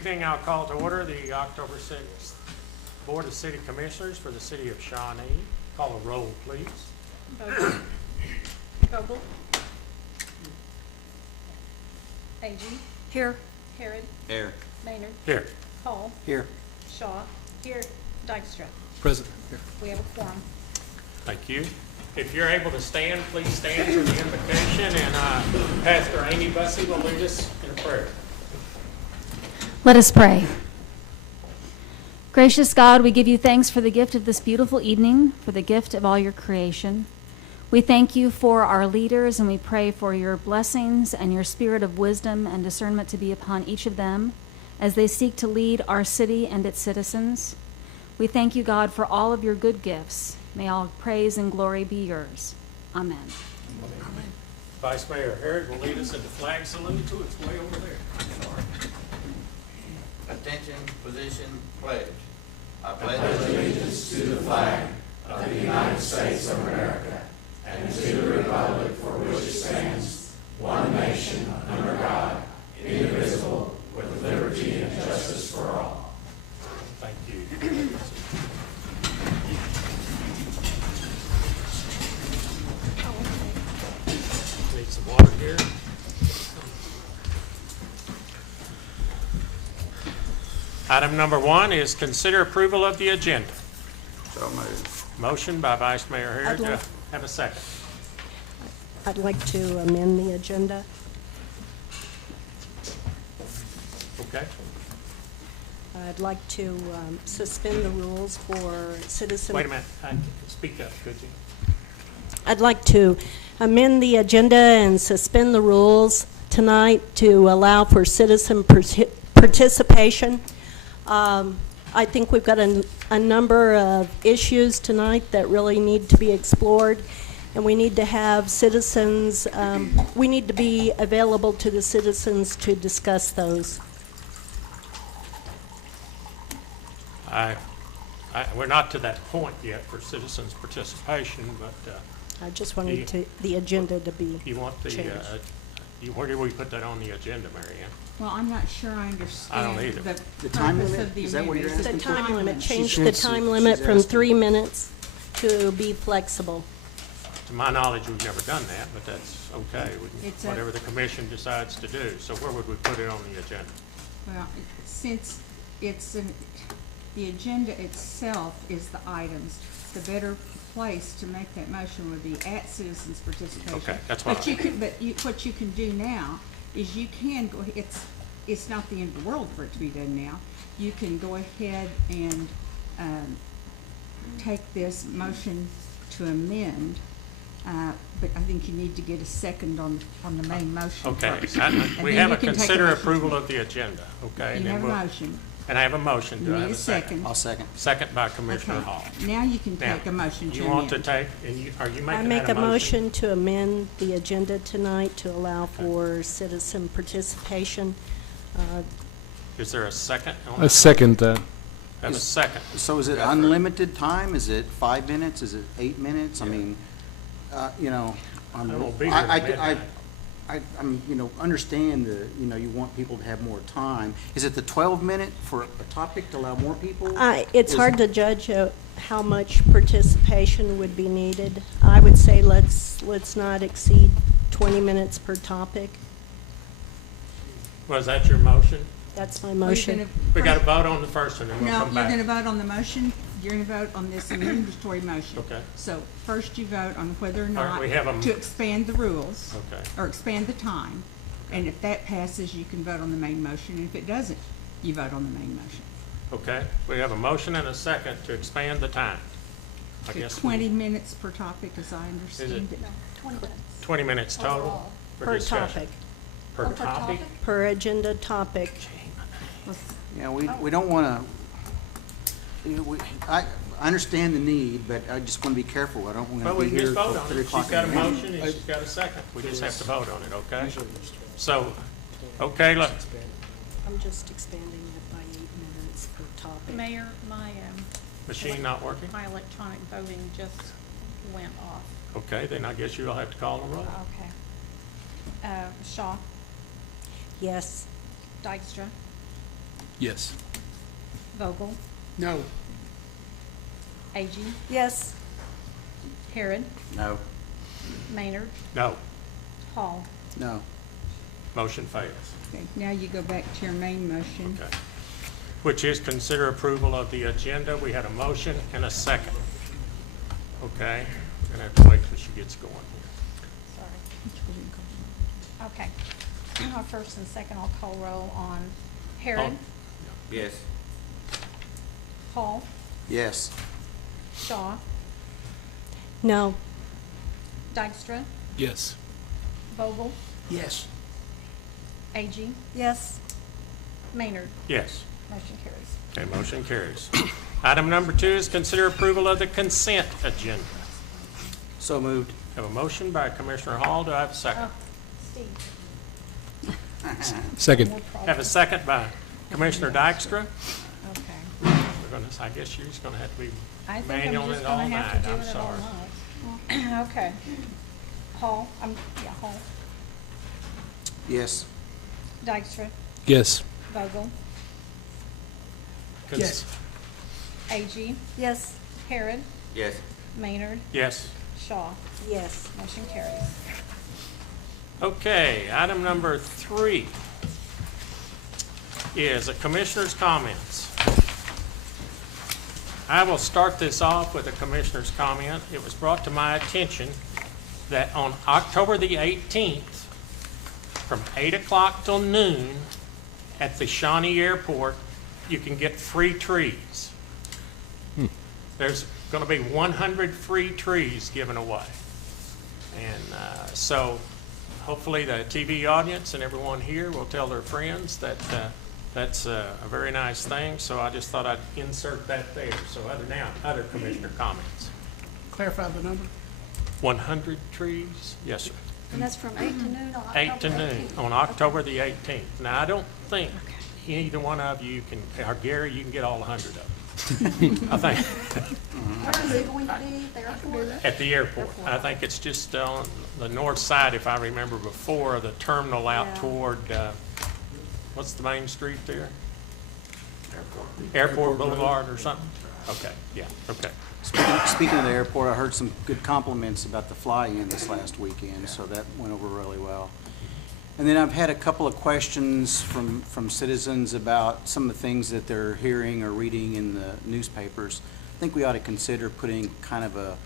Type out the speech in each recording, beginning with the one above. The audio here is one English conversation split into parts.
evening. I'll call to order the October 6th Board of City Commissioners for the City of Shawnee. Call a roll, please. Vogel. Agee. Here. Harrod. Here. Maynard. Here. Hall. Here. Shaw. Here. Dykstra. Present. We have a quorum. Thank you. If you're able to stand, please stand for the invocation, and Pastor Amy Bussey will lead us in a prayer. Let us pray. Gracious God, we give you thanks for the gift of this beautiful evening, for the gift of all your creation. We thank you for our leaders, and we pray for your blessings and your spirit of wisdom and discernment to be upon each of them as they seek to lead our city and its citizens. We thank you, God, for all of your good gifts. May all praise and glory be yours. Amen. Amen. Vice Mayor Harrod will lead us in the flag salute to its way over there. Attention, position, pledge. I pledge allegiance to the flag of the United States of America and to the republic for which it stands, one nation, under God, indivisible, with liberty and justice for all. Thank you. Need some water here. Item number 1 is consider approval of the agenda. So moved. Motion by Vice Mayor Harrod. I'd Do I like- have a second? I'd like to amend the agenda. Okay. I'd like to suspend the rules for citizen. Wait a minute. Speak up, could you? I'd like to amend the agenda and suspend the rules tonight to allow for citizen participation. I think we've got a number of issues tonight that really need to be explored, and we need to have citizens, we need to be available to the citizens to discuss those. We're not to that point yet for citizens' participation, but I just wanted the agenda to be you want the, changed. where did we put that on the agenda, Mary Ann? Well, I'm not sure I understand. I don't either. The time purpose limit? of the Is that what you're amendment. The asking time limit, change the She's- time limit she's from asking. 3 minutes to be flexible. To my knowledge, we've never done that, but that's okay. We can- It's a- whatever the commission decides to do. So where would we put it on the agenda? Well, since the agenda itself is the items, the better place to make that motion would be at citizens participation. Okay, that's what But I- you could, what you can do now is you can go, it's not the end of the world for it to be done now. You can go ahead and, take this motion to amend, but I think you need to get a second on the main motion Okay, first. And we then have you a can take consider motion. approval of the agenda, okay? You and then have a we'll- motion. And I have a motion. Do You I need have a second. I'll second. Second by Commissioner Okay. Hall. Now you can Now, take a motion to you amend. want to take, and are you making I that make a motion to amend the agenda tonight to allow for citizen participation. Is there a second? on I that? second that. Have a second. So is it unlimited time? Is it 5 minutes? Is it 8 minutes? I mean, you know, I won't be here at midnight. understand you want people to have more time. Is it the 12-minute for a topic to allow more people? It's hard to judge how much participation would be needed. I would say let's not exceed 20 minutes per topic. Was that your motion? That's my Well, you're motion. gonna- We got to vote on the first one, and we'll No, come you're back. gonna vote on the motion, you're gonna vote on this amendatory motion. Okay. So first you vote on whether or All right, not we have a- to expand the rules. Okay. Or expand the time. And if that passes, you can vote on the main motion, and if it doesn't, you vote on the main motion. Okay, we have a motion and a second to expand the time. I To guess 20 minutes per topic, as I understand it. 20 minutes total for Per discussion. topic, Per topic? per agenda topic. Yeah, we don't want to, I understand the need, but I just want to be careful. I don't want Well, to we be can here just till vote on 3 it. o'clock. She's got a in the morning. motion and she's got a second. We just have to vote on it, okay? So, okay, look, I'm just expanding it by 8 minutes per topic. Mayor, machine not working? my electronic voting just went off. Okay, then I guess you'll have to call the roll. Okay. Shaw, Yes. Dykstra, Yes. Vogel, No. Agee, Yes. Harrod, No. Maynard, No. Hall. No. Motion fails. Okay, now you go back to your main motion. Okay. Which is consider approval of the agenda. We had a motion and a second. Okay, gonna have to wait till she gets going here. Sorry. Okay. First and second, I'll call roll on Harrod, Yes. Hall, Yes. Shaw, No. Dykstra, Yes. Vogel, Yes. Agee, Yes. Maynard. Yes. Motion carries. Okay, motion carries. Item number 2 is consider approval of the consent agenda. So moved. Have a motion by Commissioner Hall. Do I have a second? Steve. Second. More problem. Have a second by Commissioner Dykstra. Okay. We're gonna, I guess you're just gonna have to be I think I'm manual just it all gonna have to night. do I'm it all sorry. night. Okay. Hall, Hall, Yes. Dykstra, Yes. Vogel, Yes. Agee, Yes. Harrod, Yes. Maynard, Yes. Shaw. Yes. Motion carries. Okay, item number 3 is a commissioner's comments. I will start this off with a commissioner's comment. It was brought to my attention that on October the 18th, from 8 o'clock till noon, at the Shawnee Airport, you can get free trees. There's going to be 100 free trees given away. And so hopefully the TV audience and everyone here will tell their friends that that's a very nice thing. So I just thought I'd insert that there. So other commissioner comments. Clarify the number. 100 trees? Yes, sir. And that's from 8 to noon on October 8 to noon 18th. on October the 18th. Now, I don't think either one of you can, or Gary, you can get all 100 of them. I think, Where is it going to be? The airport? at the airport. I think it's just on the north side, if I remember before, of the terminal out Yeah. toward, what's the main street there? Airport Boulevard or something? Okay, yeah, okay. Speaking of the airport, I heard some good compliments about the fly-in this last weekend, so that went over really well. And then I've had a couple of questions from citizens about some of the things that they're hearing or reading in the newspapers. I think we ought to consider putting kind of a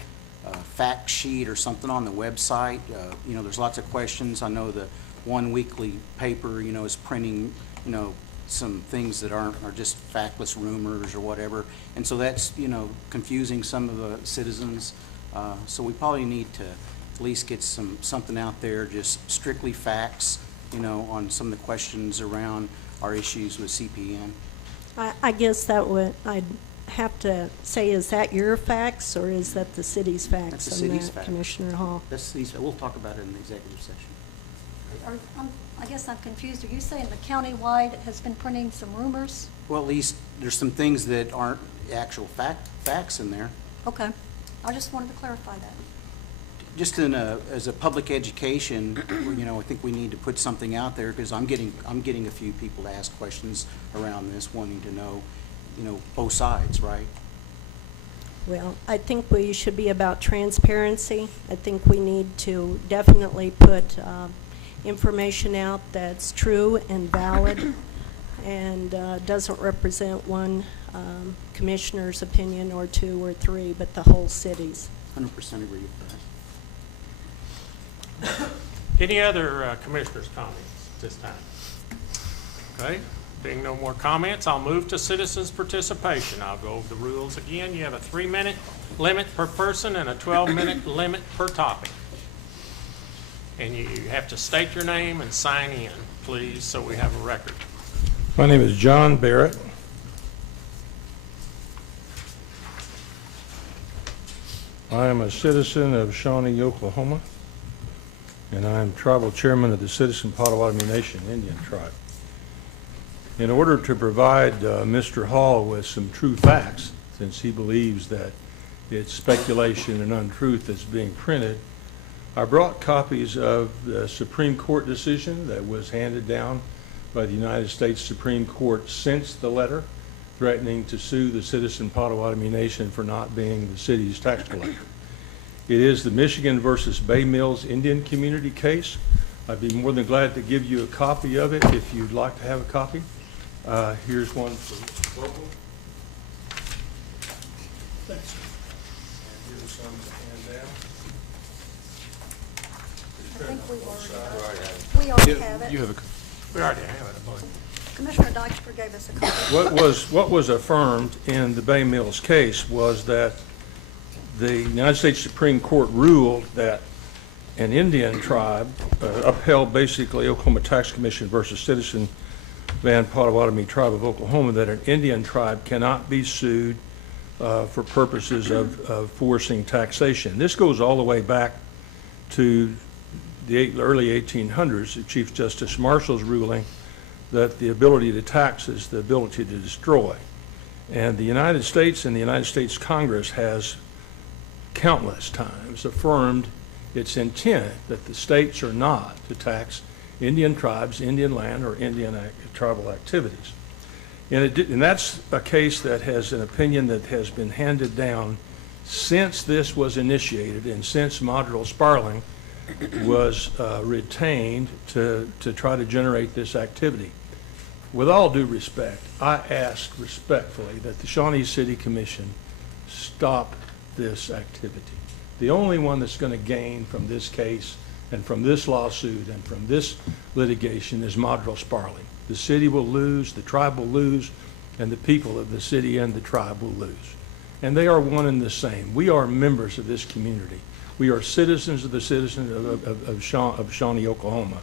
fact sheet or something on the website. You know, there's lots of questions. I know the one weekly paper, you know, is printing, you know, some things that are just factless rumors or whatever. And so that's, you know, confusing some of the citizens. So we probably need to at least get something out there, just strictly facts, you know, on some of the questions around our issues with CPN. I guess that would, I'd have to say, is that your facts or is that the city's facts? That's the on city's that, facts. Commissioner Hall? We'll talk about it in the executive session. I guess I'm confused. Are you saying the countywide has been printing some rumors? Well, at least there's some things that aren't actual facts in there. Okay. I just wanted to clarify that. Just as a public education, you know, I think we need to put something out there, because I'm getting a few people to ask questions around this, wanting to know, you know, both sides, right? Well, I think we should be about transparency. I think we need to definitely put information out that's true and valid and doesn't represent one commissioner's opinion or two or three, but the whole city's. 100% agree with that. Any other commissioners' comments at this time? Okay, being no more comments, I'll move to citizens' participation. I'll go over the rules again. You have a 3-minute limit per person and a 12-minute limit per topic. And you have to state your name and sign in, please, so we have a record. My name is John Barrett. I am a citizen of Shawnee, Oklahoma, and I am tribal chairman of the Citizen Potawatomi Nation Indian Tribe. In order to provide Mr. Hall with some true facts, since he believes that it's speculation and untruth that's being printed, I brought copies of the Supreme Court decision that was handed down by the United States Supreme Court since the letter threatening to sue the Citizen Potawatomi Nation for not being the city's tax collector. It is the Michigan versus Bay Mills Indian Community case. I'd be more than glad to give you a copy of it if you'd like to have a copy. Here's one for Local. Thanks. And here's some to hand down. I think we already have it. You have a, We already have it, I believe. Commissioner Dykstra gave us a copy. What was affirmed in the Bay Mills case was that the United States Supreme Court ruled that an Indian tribe upheld basically Oklahoma Tax Commission versus Citizen Van Potawatomi Tribe of Oklahoma, that an Indian tribe cannot be sued for purposes of forcing taxation. This goes all the way back to the early 1800s, Chief Justice Marshall's ruling that the ability to tax is the ability to destroy. And the United States and the United States Congress has countless times affirmed its intent that the states are not to tax Indian tribes, Indian land, or Indian tribal activities. And that's a case that has an opinion that has been handed down since this was initiated and since Modrell Sparling was retained to try to generate this activity. With all due respect, I ask respectfully that the Shawnee City Commission stop this activity. The only one that's going to gain from this case and from this lawsuit and from this litigation is Modrell Sparling. The city will lose, the tribe will lose, and the people of the city and the tribe will lose. And they are one and the same. We are members of this community. We are citizens of the citizens of Shawnee, Oklahoma.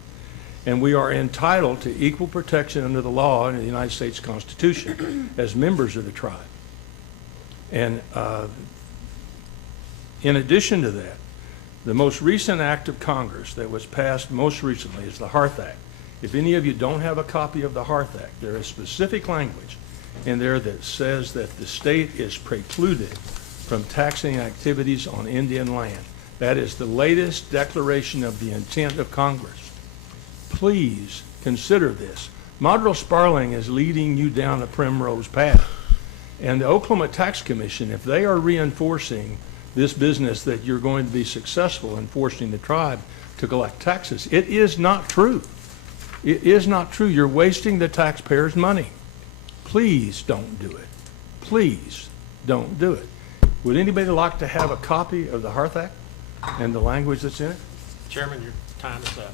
And we are entitled to equal protection under the law and the United States Constitution as members of the tribe. And in addition to that, the most recent act of Congress that was passed most recently is the Hearth Act. If any of you don't have a copy of the Hearth Act, there is specific language in there that says that the state is precluded from taxing activities on Indian land. That is the latest declaration of the intent of Congress. Please consider this. Modrell Sparling is leading you down a primrose path. And the Oklahoma Tax Commission, if they are reinforcing this business that you're going to be successful in forcing the tribe to collect taxes, it is not true. It is not true. You're wasting the taxpayers' money. Please don't do it. Please don't do it. Would anybody like to have a copy of the Hearth Act and the language that's in it? Chairman, your time is up.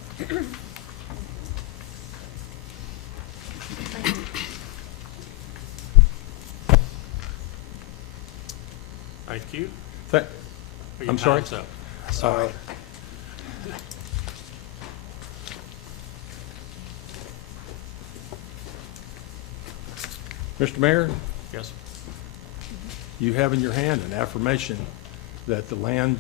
Thank you. Your I'm sorry? time's up. Sorry. Mr. Mayor, Yes. you have in your hand an affirmation that the land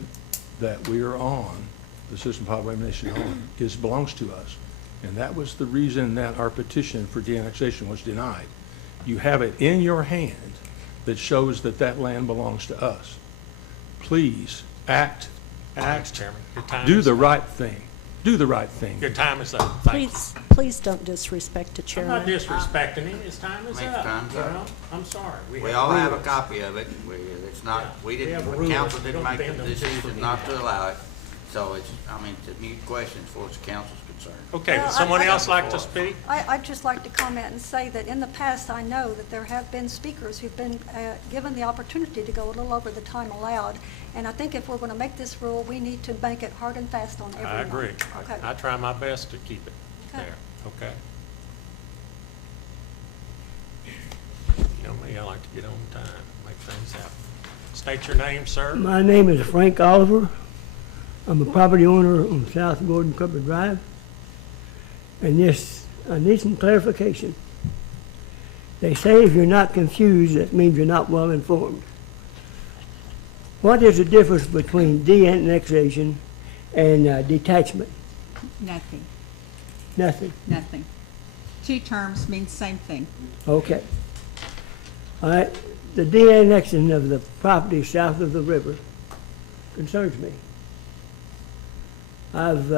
that we are on, the Citizen Potawatomi Nation on, belongs to us. And that was the reason that our petition for de-annexation was denied. You have it in your hand that shows that that land belongs to us. Please act, Thanks, Chairman. Your time do is the up. right thing. Do the right thing. Your time is up. Thank you. Please don't disrespect the I'm not chairman. disrespecting him. His time is His up. time's You up. know? I'm sorry. We all have a rules. copy of it. It's not, Yeah. we We have a didn't, rule. council We didn't don't make bend the them just for decision being not to happy. allow it. So it's, it's a mute question as far as the council's concerned. Okay, Well, would someone I- else like to speak? I'd just like to comment and say that in the past, I know that there have been speakers who've been given the opportunity to go a little over the time allowed. And I think if we're going to make this rule, we need to make it hard and fast on everyone. I agree. Okay. I try my best to keep it Okay. there. Okay? You know me, I like to get on time, make things happen. State your name, sir. My name is Frank Oliver. I'm a property owner on South Gordon Cooper Drive. And yes, I need some clarification. They say if you're not confused, that means you're not well informed. What is the difference between de-annexation and detachment? Nothing, Nothing. nothing. Two terms mean same thing. Okay. All right, the de-annexing of the property south of the river concerns me. I've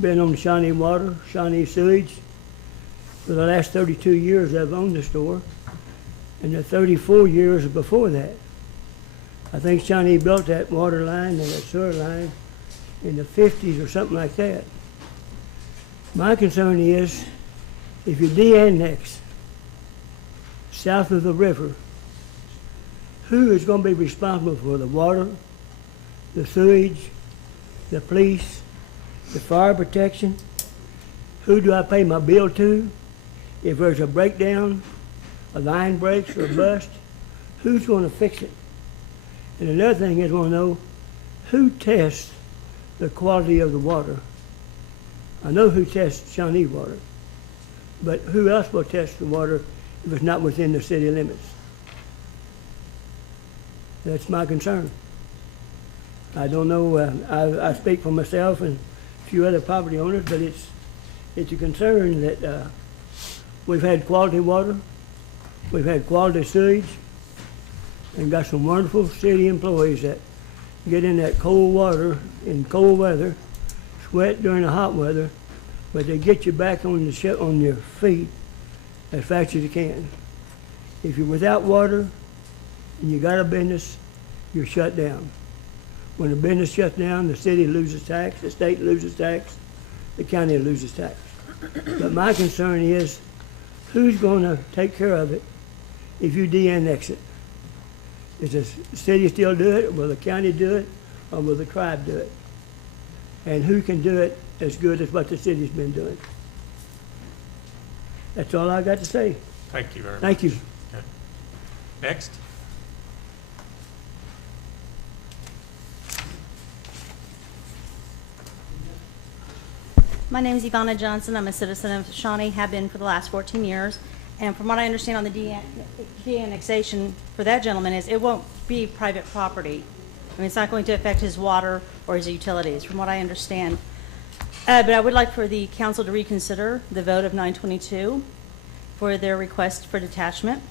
been on Shawnee Water, Shawnee Sewage, for the last 32 years I've owned the store, and the 34 years before that. I think Shawnee built that water line and that sewer line in the 50s or something like that. My concern is, if you de-annex south of the river, who is going to be responsible for the water, the sewage, the police, the fire protection? Who do I pay my bill to? If there's a breakdown, a line breaks or bust, who's going to fix it? And another thing is, I want to know who tests the quality of the water. I know who tests Shawnee water, but who else will test the water if it's not within the city limits? That's my concern. I don't know, I speak for myself and a few other property owners, but it's a concern that we've had quality water, we've had quality sewage, and got some wonderful city employees that get in that cold water in cold weather, sweat during the hot weather, but they get you back on your feet as fast as you can. If you're without water and you got a business, you're shut down. When the business shuts down, the city loses tax, the state loses tax, the county loses tax. But my concern is, who's going to take care of it if you de-annex it? Does the city still do it, or will the county do it, or will the tribe do it? And who can do it as good as what the city's been doing? That's all I got to say. Thank you very much. Thank you. Okay. Next. My name is Ivana Johnson. I'm a citizen of Shawnee, have been for the last 14 years. And from what I understand on the de-annexation for that gentleman is it won't be private property. I mean, it's not going to affect his water or his utilities, from what I understand. But I would like for the council to reconsider the vote of 922 for their request for detachment.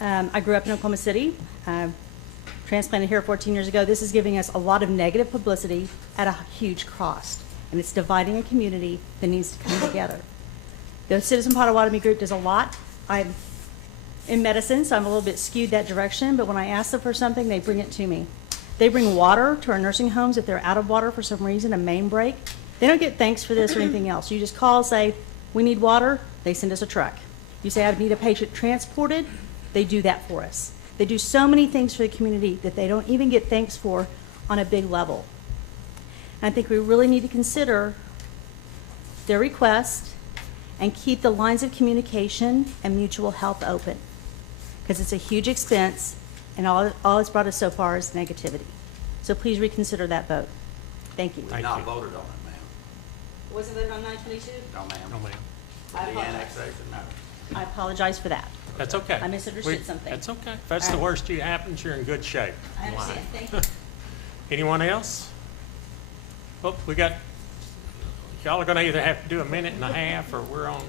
I grew up in Oklahoma City, transplanted here 14 years ago. This is giving us a lot of negative publicity at a huge cost. And it's dividing a community that needs to come together. The Citizen Potawatomi group does a lot. I'm in medicine, so I'm a little bit skewed that direction, but when I ask them for something, they bring it to me. They bring water to our nursing homes if they're out of water for some reason, a main break. They don't get thanks for this or anything else. You just call, say, we need water, they send us a truck. You say, I need a patient transported, they do that for us. They do so many things for the community that they don't even get thanks for on a big level. I think we really need to consider their request and keep the lines of communication and mutual help open, because it's a huge expense and all it's brought us so far is negativity. So please reconsider that vote. Thank you. Thank Not you. voted on it, ma'am. Was it voted on 922? No, ma'am. No, ma'am. I The apologize. annexation, no. I apologize for that. That's okay. I misunderstood something. That's okay. If that's All the right. worst that happens, you're in good shape. I in life. understand. Thank you. Anyone else? Well, we got, y'all are gonna either have to do a minute and a half, or we're on.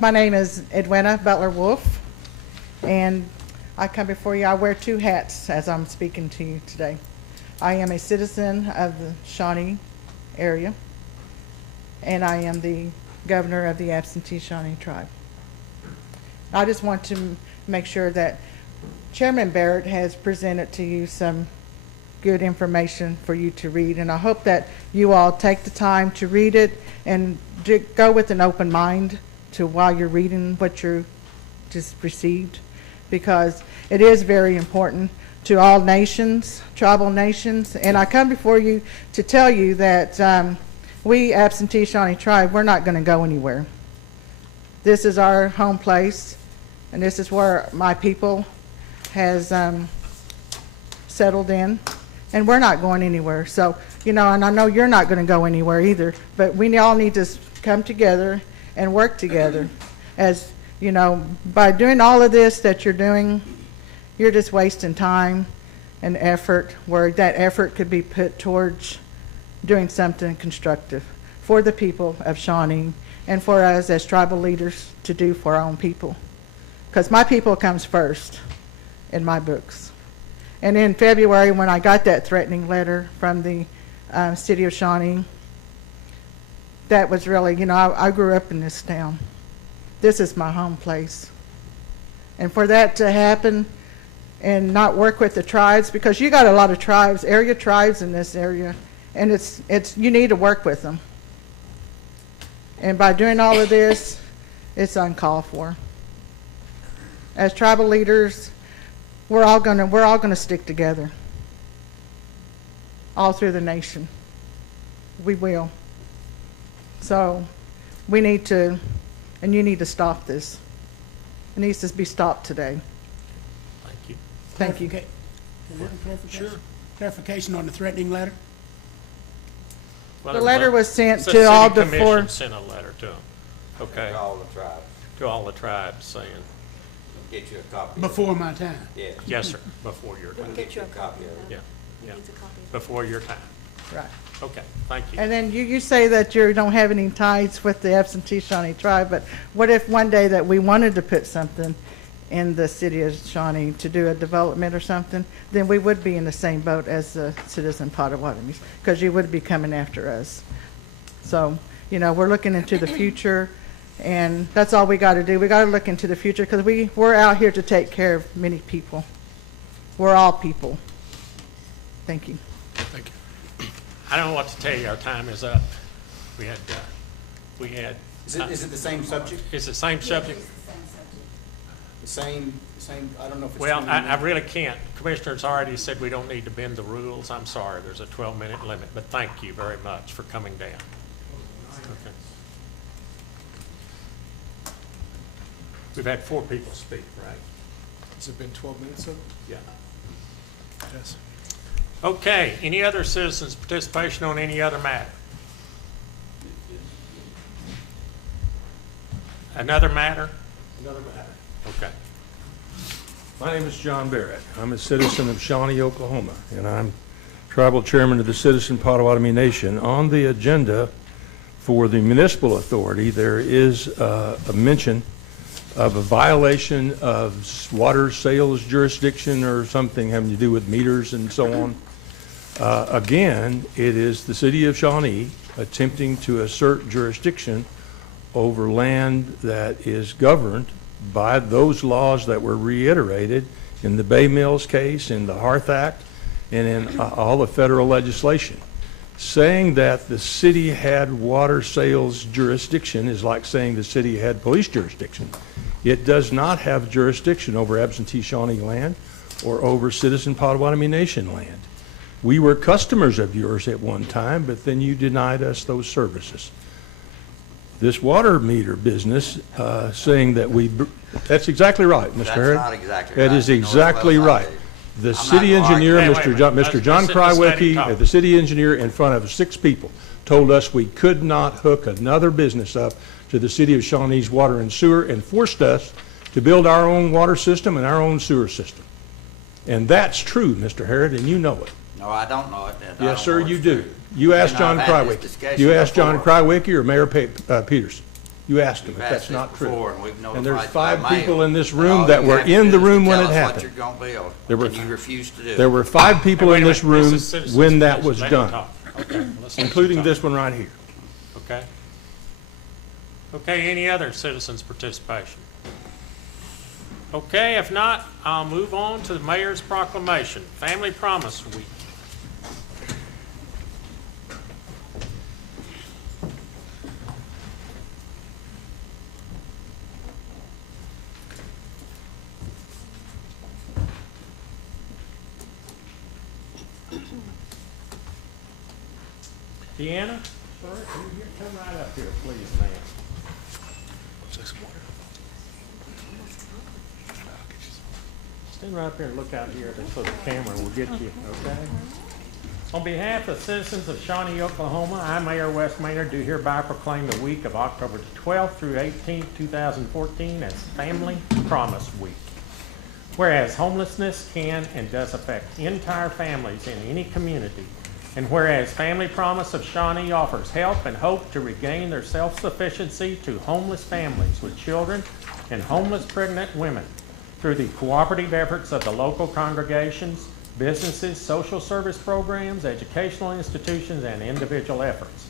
My name is Edwina Butler Wolf, and I come before you. I wear two hats as I'm speaking to you today. I am a citizen of the Shawnee area, and I am the governor of the absentee Shawnee tribe. I just want to make sure that Chairman Barrett has presented to you some good information for you to read, and I hope that you all take the time to read it and go with an open mind to while you're reading what you just received, because it is very important to all nations, tribal nations. And I come before you to tell you that we absentee Shawnee tribe, we're not going to go anywhere. This is our home place, and this is where my people has settled in, and we're not going anywhere. So, you know, and I know you're not going to go anywhere either, but we all need to come together and work together. As, you know, by doing all of this that you're doing, you're just wasting time and effort, where that effort could be put towards doing something constructive for the people of Shawnee and for us as tribal leaders to do for our own people. Because my people comes first in my books. And in February, when I got that threatening letter from the city of Shawnee, that was really, you know, I grew up in this town. This is my home place. And for that to happen and not work with the tribes, because you got a lot of tribes, area tribes in this area, and it's you need to work with them. And by doing all of this, it's uncalled for. As tribal leaders, we're all gonna stick together. All through the nation. We will. So we need to, and you need to stop this. It needs to be stopped today. Thank you. Thank you. Sure. Clarification on the threatening letter? Well, The letter was sent the to all city the four. commission sent a letter to them, okay, To all the tribes. to all the tribes saying, Get you a copy. of it. Before my time. Yes. yes, sir, before your time. Get you a copy of it. Yeah, yeah, before your time. Right. Okay, thank you. And then you say that you don't have any ties with the absentee Shawnee tribe, but what if one day that we wanted to put something in the city of Shawnee to do a development or something, then we would be in the same boat as the citizen Potawatomis, because you would be coming after us. So, you know, we're looking into the future, and that's all we got to do. We got to look into the future, because we're out here to take care of many people. We're all people. Thank you. Thank you. I don't know what to tell you, our time is up. We had, Is it the same subject? it's the same subject? The same, I don't know if it's. Well, 20 I minutes. really can't. Commissioners already said we don't need to bend the rules. I'm sorry, there's a 12-minute limit, but thank you very much for coming down. Okay. We've had 4 people speak, right? Has it been 12 minutes, sir? Yeah. Yes. Okay, any other citizens' participation on any other matter? Another matter? Another matter. Okay. My name is John Barrett. I'm a citizen of Shawnee, Oklahoma, and I'm tribal chairman of the Citizen Potawatomi Nation. On the agenda for the municipal authority, there is a mention of a violation of water sales jurisdiction or something having to do with meters and so on. Again, it is the city of Shawnee attempting to assert jurisdiction over land that is governed by those laws that were reiterated in the Bay Mills case, in the Hearth Act, and in all the federal legislation. Saying that the city had water sales jurisdiction is like saying the city had police jurisdiction. It does not have jurisdiction over absentee Shawnee land or over Citizen Potawatomi Nation land. We were customers of yours at one time, but then you denied us those services. This water meter business, saying that that's exactly right, Mr. Herod. That's not exactly That right. is You know as exactly well as I right. do. The I'm city not gonna engineer, argue. Mr. Wait, John, wait, Mr. John let's let the lady Krywicki, talk. the city engineer, in front of 6 people, told us we could not hook another business up to the city of Shawnee's water and sewer, and forced us to build our own water system and our own sewer system. And that's true, Mr. Herod, and you know it. No, I don't know it. I Yes, don't sir, know you it's do. true. You asked And John I've had this Krywicki. discussion You asked John before. Krywicki or Mayor Peters. You asked them We've if that's asked this not true. before, and we've And there's notified by 5 people mail. in this And room all that you were have to in do the is room when tell it us happened. what you're gonna build, There were- and you refuse to do. There were 5 people Wait a in this minute, room is citizens' when that participation. was Let him done, talk. Okay, let's let including you this talk. one right here. Okay. Okay, any other citizens' participation? Okay, if not, I'll move on to the mayor's proclamation, Family Promise Week. Deanna, sir, can you come right up here, please, ma'am? Stand right up here and look out here so the camera will get you, okay? On behalf of citizens of Shawnee, Oklahoma, I, Mayor Wes Maynard, do hereby proclaim the week of October 12th through 18th, 2014 as Family Promise Week. Whereas homelessness can and does affect entire families in any community, and whereas Family Promise of Shawnee offers help and hope to regain their self-sufficiency to homeless families with children and homeless pregnant women through the cooperative efforts of the local congregations, businesses, social service programs, educational institutions, and individual efforts.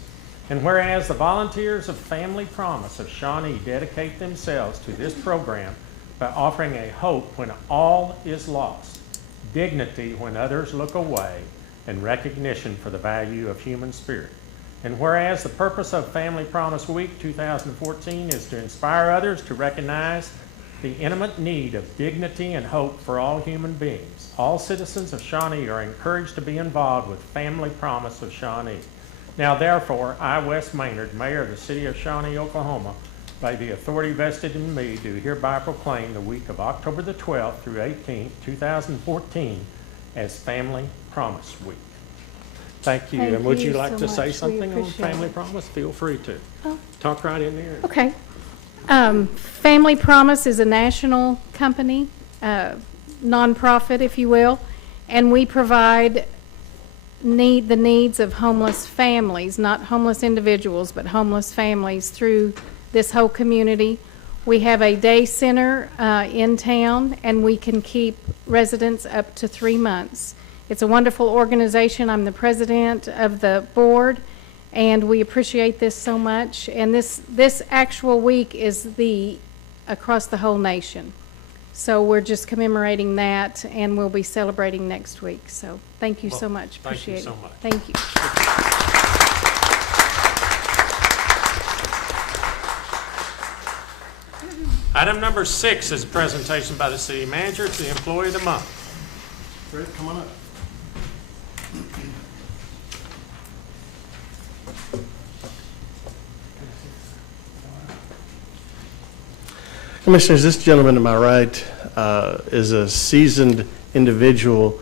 And whereas the volunteers of Family Promise of Shawnee dedicate themselves to this program by offering a hope when all is lost, dignity when others look away, and recognition for the value of human spirit. And whereas the purpose of Family Promise Week 2014 is to inspire others to recognize the intimate need of dignity and hope for all human beings, all citizens of Shawnee are encouraged to be involved with Family Promise of Shawnee. Now therefore, I, Wes Maynard, Mayor of the City of Shawnee, Oklahoma, by the authority vested in me, do hereby proclaim the week of October the 12th through 18th, 2014 as Family Promise Week. Thank you. Thank And would you you like so to say much. We something on appreciate Family it. Promise? Feel free to. Oh. Talk right in there. Okay. Family Promise is a national company, nonprofit, if you will, and we provide the needs of homeless families, not homeless individuals, but homeless families through this whole community. We have a day center in town, and we can keep residents up to 3 months. It's a wonderful organization. I'm the president of the board, and we appreciate this so much. And this actual week is across the whole nation. So we're just commemorating that, and we'll be celebrating next week. So thank you so much. Appreciate it. Thank you so much. Thank you. Item number 6 is a presentation by the city manager to the Employee of the Month. Fred, come on up. Commissioners, this gentleman to my right is a seasoned individual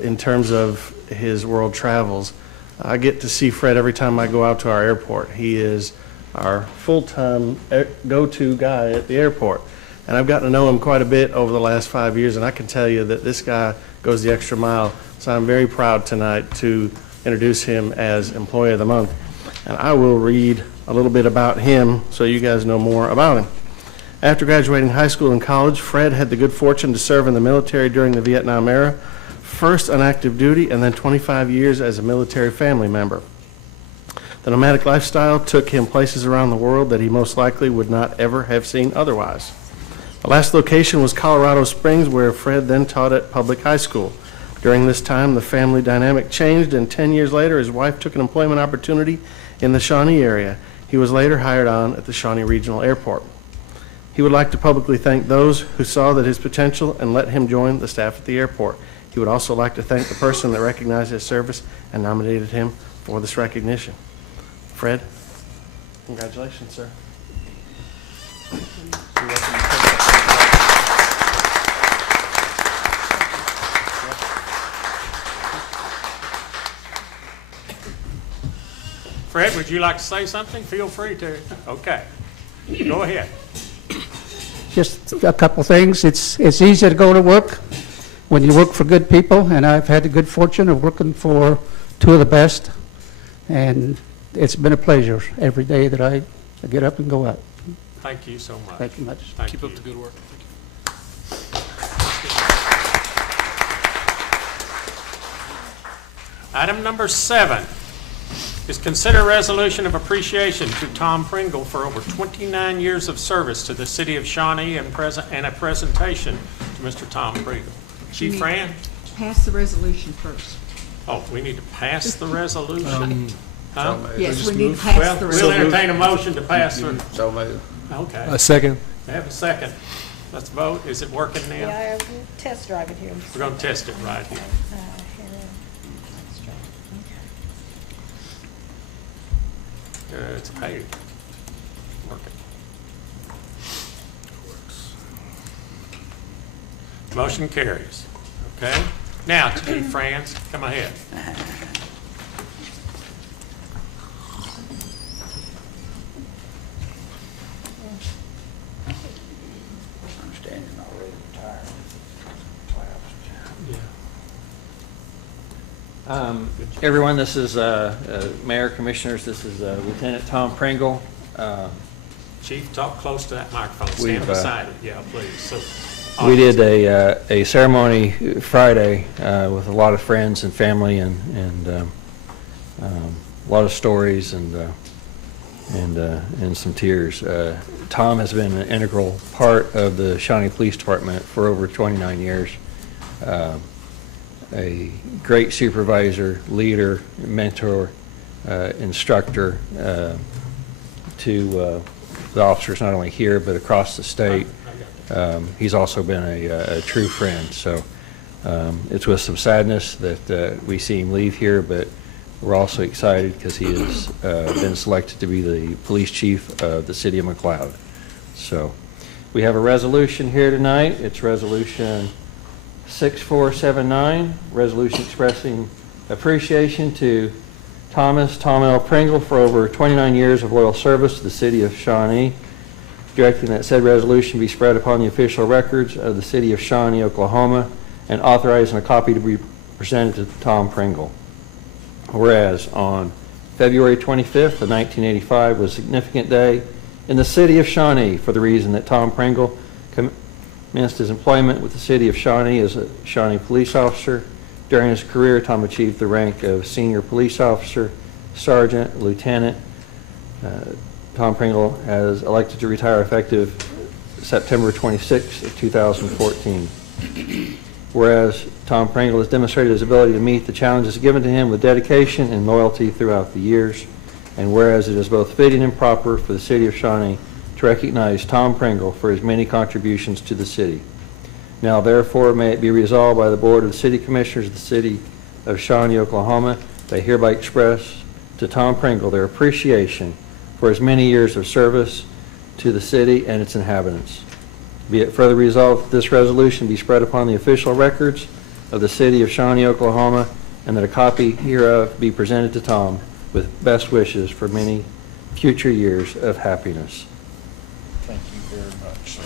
in terms of his world travels. I get to see Fred every time I go out to our airport. He is our full-time go-to guy at the airport. And I've gotten to know him quite a bit over the last 5 years, and I can tell you that this guy goes the extra mile. So I'm very proud tonight to introduce him as Employee of the Month. And I will read a little bit about him so you guys know more about him. After graduating high school and college, Fred had the good fortune to serve in the military during the Vietnam era, first on active duty and then 25 years as a military family member. The nomadic lifestyle took him places around the world that he most likely would not ever have seen otherwise. The last location was Colorado Springs, where Fred then taught at public high school. During this time, the family dynamic changed, and 10 years later, his wife took an employment opportunity in the Shawnee area. He was later hired on at the Shawnee Regional Airport. He would like to publicly thank those who saw that his potential and let him join the staff at the airport. He would also like to thank the person that recognized his service and nominated him for this recognition. Fred, congratulations, sir. Fred, would you like to say something? Feel free to. Okay. Go ahead. Just a couple things. It's easy to go to work when you work for good people, and I've had the good fortune of working for two of the best, and it's been a pleasure every day that I get up and go out. Thank you so much. Thank you much. Keep up the good work. Item number 7 is consider resolution of appreciation to Tom Pringle for over 29 years of service to the city of Shawnee and a presentation to Mr. Tom Pringle. Chief Fran? Pass the resolution first. Oh, we need to pass the resolution? Huh? Yes, we need to pass the We'll resolution. entertain a motion to pass the. So moved. Okay. A second. We have a second. Let's vote. Is it working now? Yeah, we'll test drive it here. We're going to test it right here. It's paid. Working. Motion carries. Okay? Now, Chief Franz, come ahead. I'm standing already retired. Everyone, this is Mayor, Commissioners, this is Lieutenant Tom Pringle. Chief, talk close to that microphone. Stand We've, beside it. Yeah, please. So, We did a ceremony Friday with a lot of friends and family and lot of stories and some tears. Tom has been an integral part of the Shawnee Police Department for over 29 years. A great supervisor, leader, mentor, instructor to the officers not only here but across the state. He's also been a true friend. So it's with some sadness that we see him leave here, but we're also excited because he has been selected to be the police chief of the city of McLeod. So we have a resolution here tonight. It's Resolution 6479, resolution expressing appreciation to Tom L. Pringle for over 29 years of loyal service to the city of Shawnee, directing that said resolution be spread upon the official records of the city of Shawnee, Oklahoma, and authorizing a copy to be presented to Tom Pringle. Whereas on February 25th of 1985 was a significant day in the city of Shawnee for the reason that Tom Pringle commenced his employment with the city of Shawnee as a Shawnee police officer. During his career, Tom achieved the rank of senior police officer, sergeant, lieutenant. Tom Pringle has elected to retire effective September 26, 2014. Whereas Tom Pringle has demonstrated his ability to meet the challenges given to him with dedication and loyalty throughout the years, and whereas it is both fitting and proper for the city of Shawnee to recognize Tom Pringle for his many contributions to the city. Now therefore may it be resolved by the Board of the City Commissioners of the city of Shawnee, Oklahoma, they hereby express to Tom Pringle their appreciation for his many years of service to the city and its inhabitants. Be it further resolved that this resolution be spread upon the official records of the city of Shawnee, Oklahoma, and that a copy hereof be presented to Tom with best wishes for many future years of happiness. Thank you very much, sir.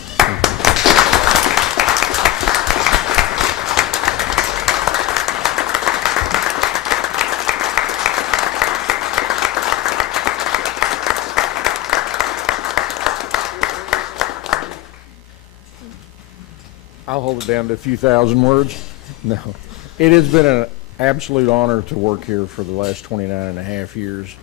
I'll hold it down to a few thousand words. No. It has been an absolute honor to work here for the last 29 and a half years.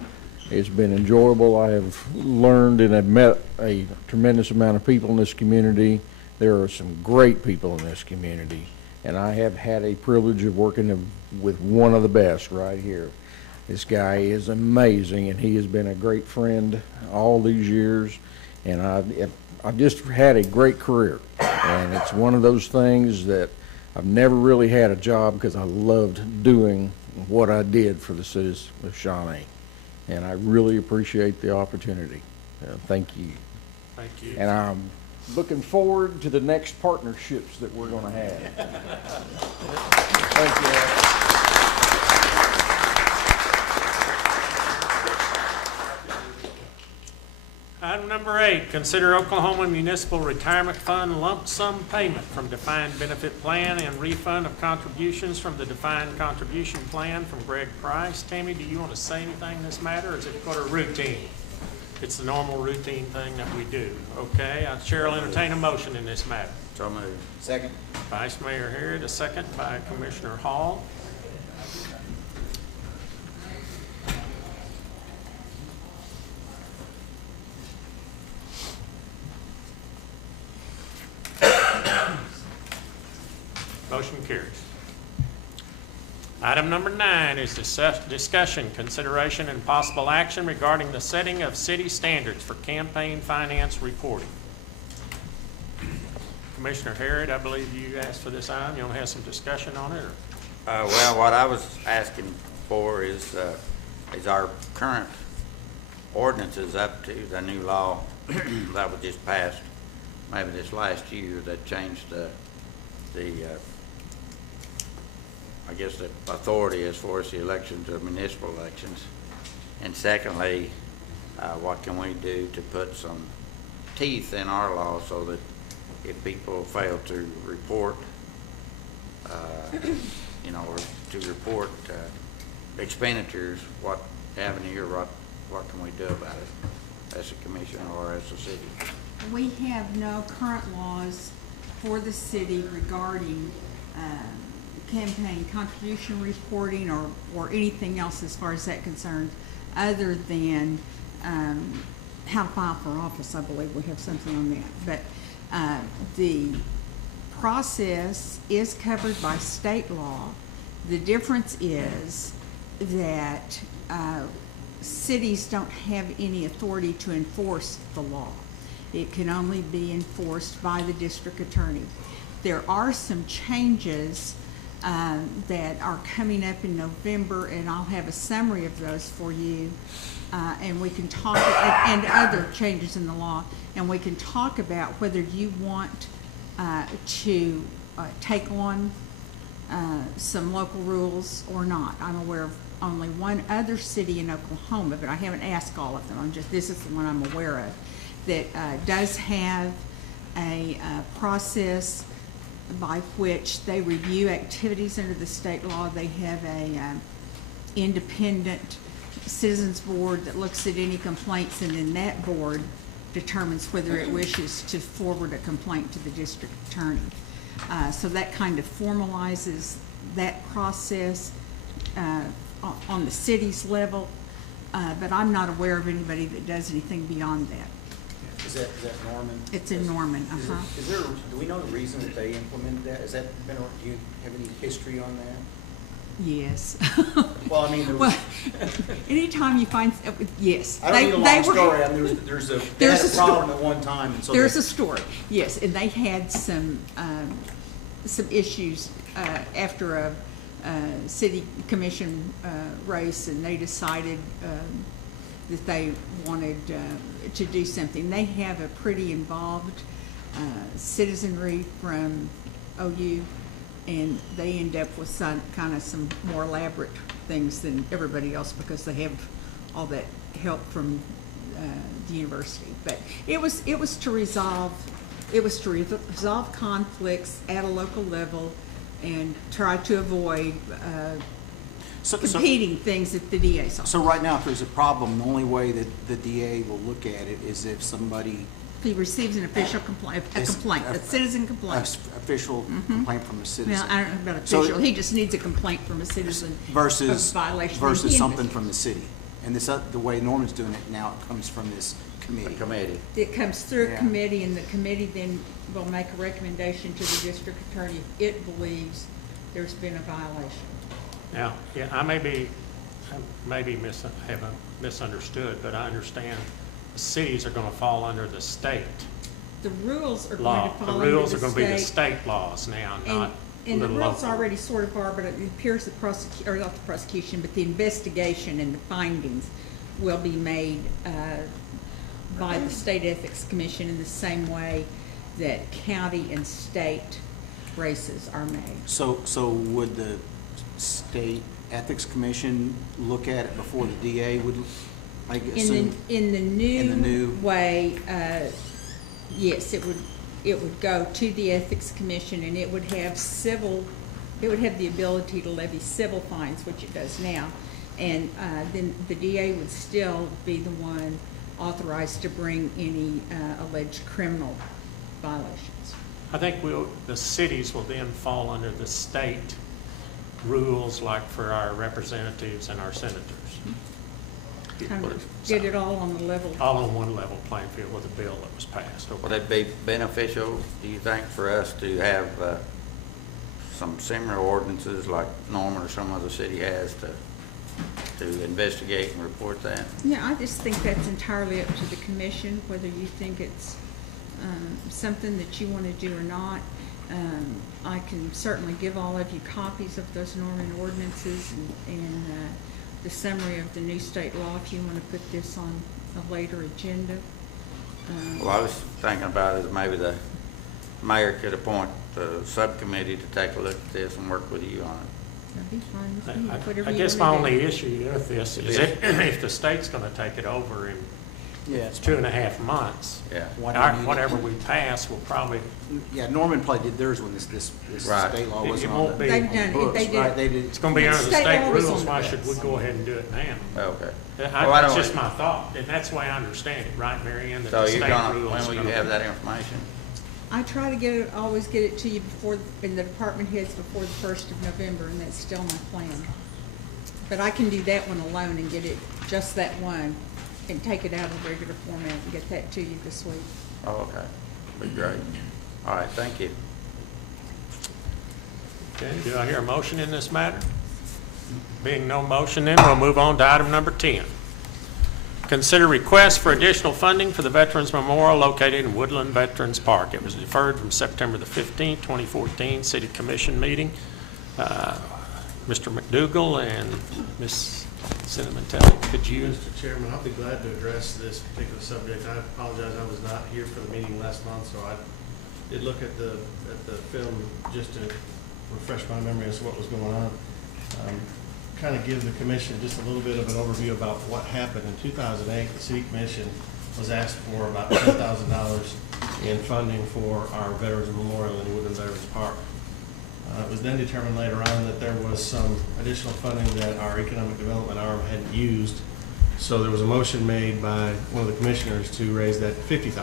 It's been enjoyable. I have learned and have met a tremendous amount of people in this community. There are some great people in this community, and I have had a privilege of working with one of the best right here. This guy is amazing, and he has been a great friend all these years, and I've just had a great career. And it's one of those things that I've never really had a job because I loved doing what I did for the citizens of Shawnee. And I really appreciate the opportunity. Thank you. Thank you. And I'm looking forward to the next partnerships that we're going to have. Thank you. Item number 8, consider Oklahoma Municipal Retirement Fund lump sum payment from defined benefit plan and refund of contributions from the defined contribution plan from Greg Price. Tammy, do you want to say anything in this matter, or is it got a routine? It's the normal routine thing that we do. Okay, Chair will entertain a motion in this matter. So moved. Second. Vice Mayor Harrod, a second by Commissioner Hall. Motion carries. Item number 9 is discussion, consideration, and possible action regarding the setting of city standards for campaign finance reporting. Commissioner Harrod, I believe you asked for this item. You want to have some discussion on it? Or? Well, what I was asking for is our current ordinances up to the new law that was just passed maybe this last year that changed the I guess the authority as far as the elections or municipal elections. And secondly, what can we do to put some teeth in our law so that if people fail to report, or to report expenditures, what avenue or what can we do about it as a commission or as a city? We have no current laws for the city regarding campaign contribution reporting or anything else as far as that concerned. other than how to file for office. I believe we have something on that. But the process is covered by state law. The difference is that cities don't have any authority to enforce the law. It can only be enforced by the district attorney. There are some changes that are coming up in November, and I'll have a summary of those for you, and we can talk, and other changes in the law, and we can talk about whether you want to take on some local rules or not. I'm aware of only one other city in Oklahoma, but I haven't asked all of them. This is the one I'm aware of that does have a process by which they review activities under the state law. They have a independent citizens board that looks at any complaints, and then that board determines whether it wishes to forward a complaint to the district attorney. So that kind of formalizes that process on the city's level, but I'm not aware of anybody that does anything beyond that. Is that Norman? It's in Norman, Is there, do we know the reason that they implemented that? Has that been, do you have any history on that? Yes. Well, I mean, well, anytime you find, yes. I don't need a long story. I mean, they had a problem at one time. And so there's a story, yes, and they had some issues after a city commission race, and they decided that they wanted to do something. They have a pretty involved citizenry from OU, and they end up with some more elaborate things than everybody else because they have all that help from the university. But it was to resolve conflicts at a local level and try to avoid competing things that the DA saw. So right now, if there's a problem, the only way that the DA will look at it is if somebody... He receives an official complaint, a citizen complaint. Official complaint from a citizen. Well, I don't know about official. He just needs a complaint from a citizen versus violation. Versus something from the city. And this, the way Norman's doing it now, it comes from this committee. It comes through a committee, and the committee then will make a recommendation to the district attorney if it believes there's been a violation. Now, yeah, I maybe haven't misunderstood, but I understand the cities are going to fall under the state The rules are law. going to fall The under rules the are going to be the state. state laws now, And, not and the little rules local. already sort of are, but it appears the or not the prosecution, but the investigation and the findings will be made by the State Ethics Commission in the same way that county and state races are made. So would the State Ethics Commission look at it before the DA would, I guess? In the new way, yes, it would go to the Ethics Commission, and it would have the ability to levy civil fines, which it does now. And then the DA would still be the one authorized to bring any alleged criminal violations. I think the cities will then fall under the state rules, like for our representatives and our senators. Kind of get it all on the level. All on one level playing field with a bill that was passed. Would it be beneficial, do you think, for us to have some similar ordinances like Norman or some other city has to investigate and report that? Yeah, I just think that's entirely up to the commission, whether you think it's something that you want to do or not. I can certainly give all of you copies of those Norman ordinances and the summary of the new state law if you want to put this on a later agenda. Well, I was thinking about it as maybe the mayor could appoint the subcommittee to take a look at this and work with you on it. That'd be fine with me, whatever I you guess wanna my do. only issue with this is if the state's going to take it over in it's 2.5 months, whatever we pass will probably. Yeah, Norman probably did theirs when this Right. state law It wasn't won't on be- the They've done it. books, They did. right? They did. It's going to be under the State state law was rules. on the Why books. should we go ahead and do it now? Okay. That's just my thought, and that's the way I understand it, right, Mary Ann? That So the you're state gonna, rules when are will you gonna- have that information? I try to always get it to you in the department heads before the 1st of November, and that's still my plan. But I can do that one alone and get it just that one, and take it out of the regular format and get that to you this week. Oh, okay. Be great. All right, thank you. Okay, do I hear a motion in this matter? Being no motion, then we'll move on to item number 10. Consider request for additional funding for the Veterans Memorial located in Woodland Veterans Park. It was deferred from September the 15th, 2014 City Commission meeting. Mr. McDougall and Ms. Cinnamon-Telly, could you? Mr. Chairman, I'll be glad to address this particular subject. I apologize, I was not here for the meeting last month, so I did look at the film just to refresh my memory as to what was going on. Kind of give the commission just a little bit of an overview about what happened. In 2008, the City Commission was asked for about $10,000 in funding for our Veterans Memorial in Woodland Veterans Park. It was then determined later on that there was some additional funding that our economic development arm hadn't used. So there was a motion made by one of the commissioners to raise that to $50,000.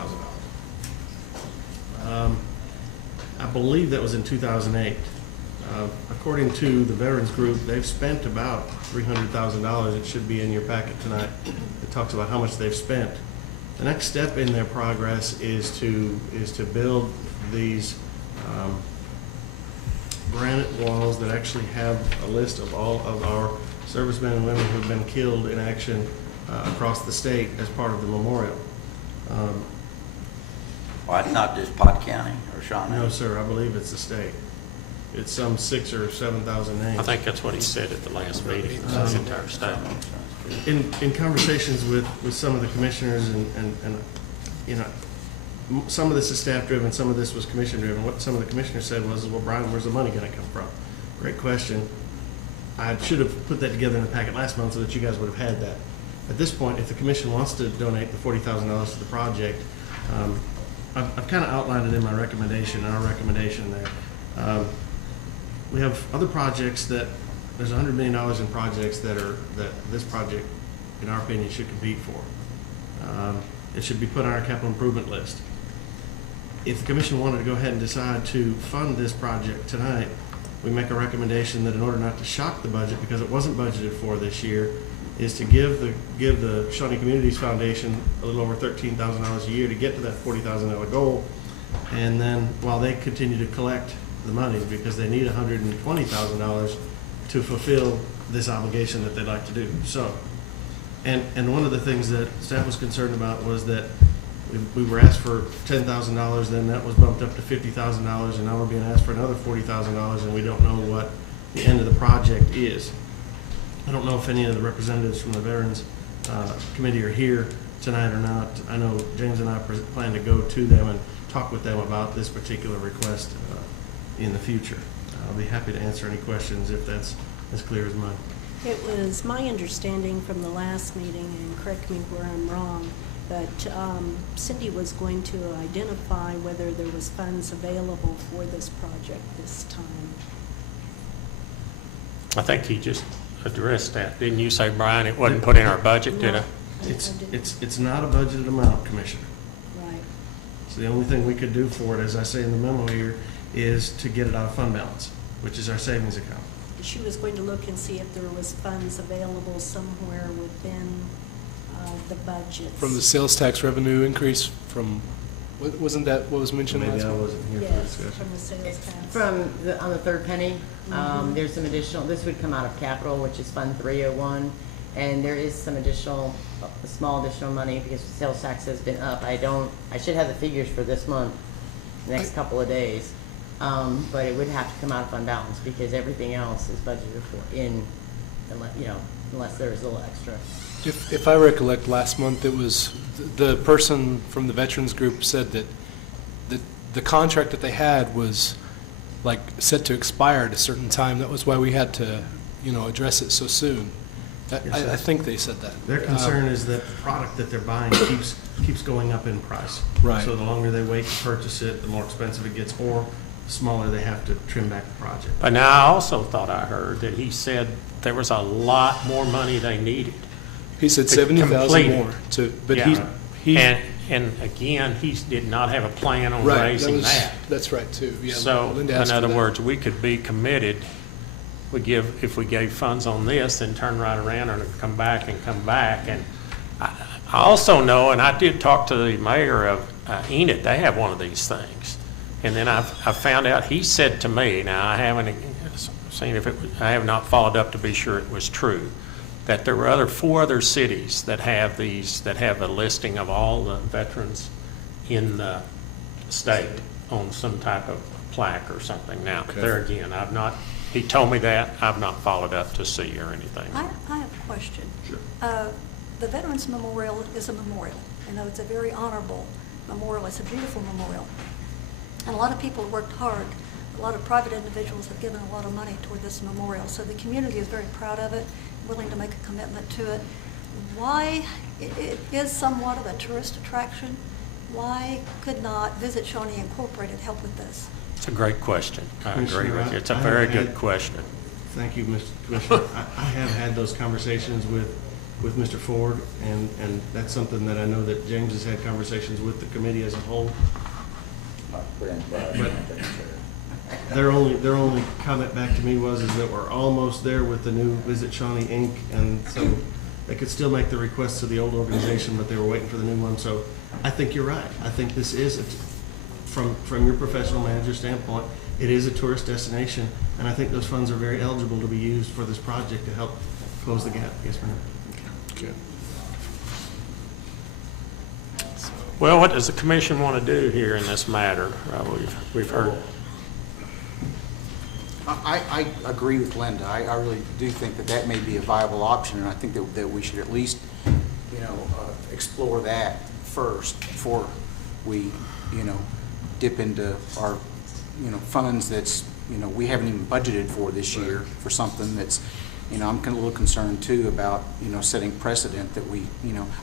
I believe that was in 2008. According to the Veterans Group, they've spent about $300,000. It should be in your packet tonight. It talks about how much they've spent. The next step in their progress is to build these granite walls that actually have a list of all of our servicemen and women who have been killed in action across the state as part of the memorial. Well, it's not just Pot County or Shawnee? No, sir. I believe it's the state. It's some 6,000 or 7,000 names. I think that's what he said at the last meeting, the entire state. In conversations with some of the commissioners and you know, some of this is staff driven, some of this was commission driven. What some of the commissioners said was, well, Brian, where's the money going to come from? Great question. I should have put that together in the packet last month so that you guys would have had that. At this point, if the commission wants to donate the $40,000 to the project, I've kind of outlined it in my recommendation, our recommendation there. We have other projects that, there's $100 million in projects that this project, in our opinion, should compete for. It should be put on our capital improvement list. If the commission wanted to go ahead and decide to fund this project tonight, we make a recommendation that in order not to shock the budget, because it wasn't budgeted for this year, is to give the Shawnee Communities Foundation a little over $13,000 a year to get to that $40,000 goal. And then while they continue to collect the money, because they need $120,000 to fulfill this obligation that they'd like to do. So, and one of the things that staff was concerned about was that we were asked for $10,000, then that was bumped up to $50,000, and now we're being asked for another $40,000, and we don't know what the end of the project is. I don't know if any of the representatives from the Veterans Committee are here tonight or not. I know James and I plan to go to them and talk with them about this particular request in the future. I'll be happy to answer any questions if that's as clear as mine. It was my understanding from the last meeting, and correct me where I'm wrong, but Cindy was going to identify whether there was funds available for this project this time. I think he just addressed that. Didn't you say, Brian, it wasn't put in our budget, did it? It's not a budgeted amount, Commissioner. Right. So the only thing we could do for it, as I say in the memo here, is to get it out of fund balance, which is our savings account. She was going to look and see if there was funds available somewhere within the budget. From the sales tax revenue increase from, wasn't that what was mentioned last Maybe I month? wasn't here for the Yes, discussion. from the sales tax. On the third penny, Mhm. there's some additional, this would come out of capital, which is Fund 301, and there is some additional, a small additional money because the sales tax has been up. I should have the figures for this month, the next couple of days, but it would have to come out of fund balance because everything else is budgeted for unless there is a little extra. If I recollect last month, it was, the person from the Veterans Group said that the contract that they had was like set to expire at a certain time. That was why we had to, address it so soon. I think they said that. Their concern is that the product that they're buying keeps going up in price. Right. So the longer they wait to purchase it, the more expensive it gets, or the smaller they have to trim back the project. But now I also thought I heard that he said there was a lot more money they needed. He said to 70,000 complete it. more but Yeah. he And again, he did not have a plan on right, raising that. that's right too. Yeah, So, Linda in asked for other that. words, we could be committed if we gave funds on this, then turn right around and come back. And I also know, and I did talk to the mayor of Enid, they have one of these things. And then I found out, he said to me, now I haven't seen if I have not followed up to be sure it was true, that there were 4 other cities that have these, that have a listing of all the veterans in the state on some type of plaque or something. Now, there again, he told me that, I've not followed up to see or anything. I have a question. Sure. The Veterans Memorial is a memorial. I know it's a very honorable memorial. It's a beautiful memorial. And a lot of people worked hard. A lot of private individuals have given a lot of money toward this memorial. So the community is very proud of it, willing to make a commitment to it. Why, it is somewhat of a tourist attraction. Why could not Visit Shawnee Incorporated help with this? It's a great question. I agree with you. It's a very good question. Thank you, Mr. Commissioner. I have had those conversations with Mr. Ford, and that's something that I know that James has had conversations with the committee as a whole. But their only comment back to me was that we're almost there with the new Visit Shawnee Inc. And so they could still make the request to the old organization, but they were waiting for the new one. So I think you're right. I think this is, from your professional manager standpoint, it is a tourist destination, and I think those funds are very eligible to be used for this project to help close the gap. Yes, ma'am. Good. Well, what does the commission want to do here in this matter? We've heard. I agree with Linda. I really do think that may be a viable option, and I think that we should at least, explore that first before we, dip into our, funds that's, we haven't even budgeted for this year for something that's, I'm a little concerned too about, setting precedent that we,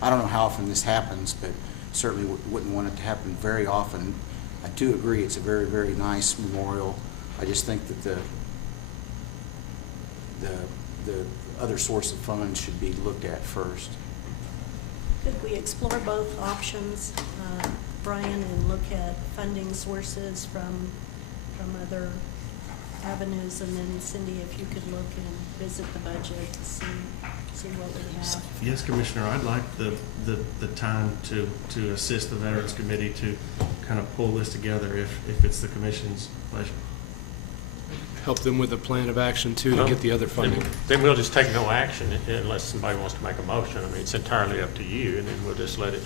I don't know how often this happens, but certainly wouldn't want it to happen very often. I do agree it's a very, very nice memorial. I just think that the other source of funds should be looked at first. Could we explore both options, Brian, and look at funding sources from other avenues, and then Cindy, if you could look and visit the budget to see what we have. Yes, Commissioner, I'd like the time to assist the Veterans Committee to kind of pull this together if it's the Commission's pleasure. Help them with a plan of action too, to get the other funding. Then we'll just take no action unless somebody wants to make a motion. I mean, it's entirely up to you, and then we'll just let it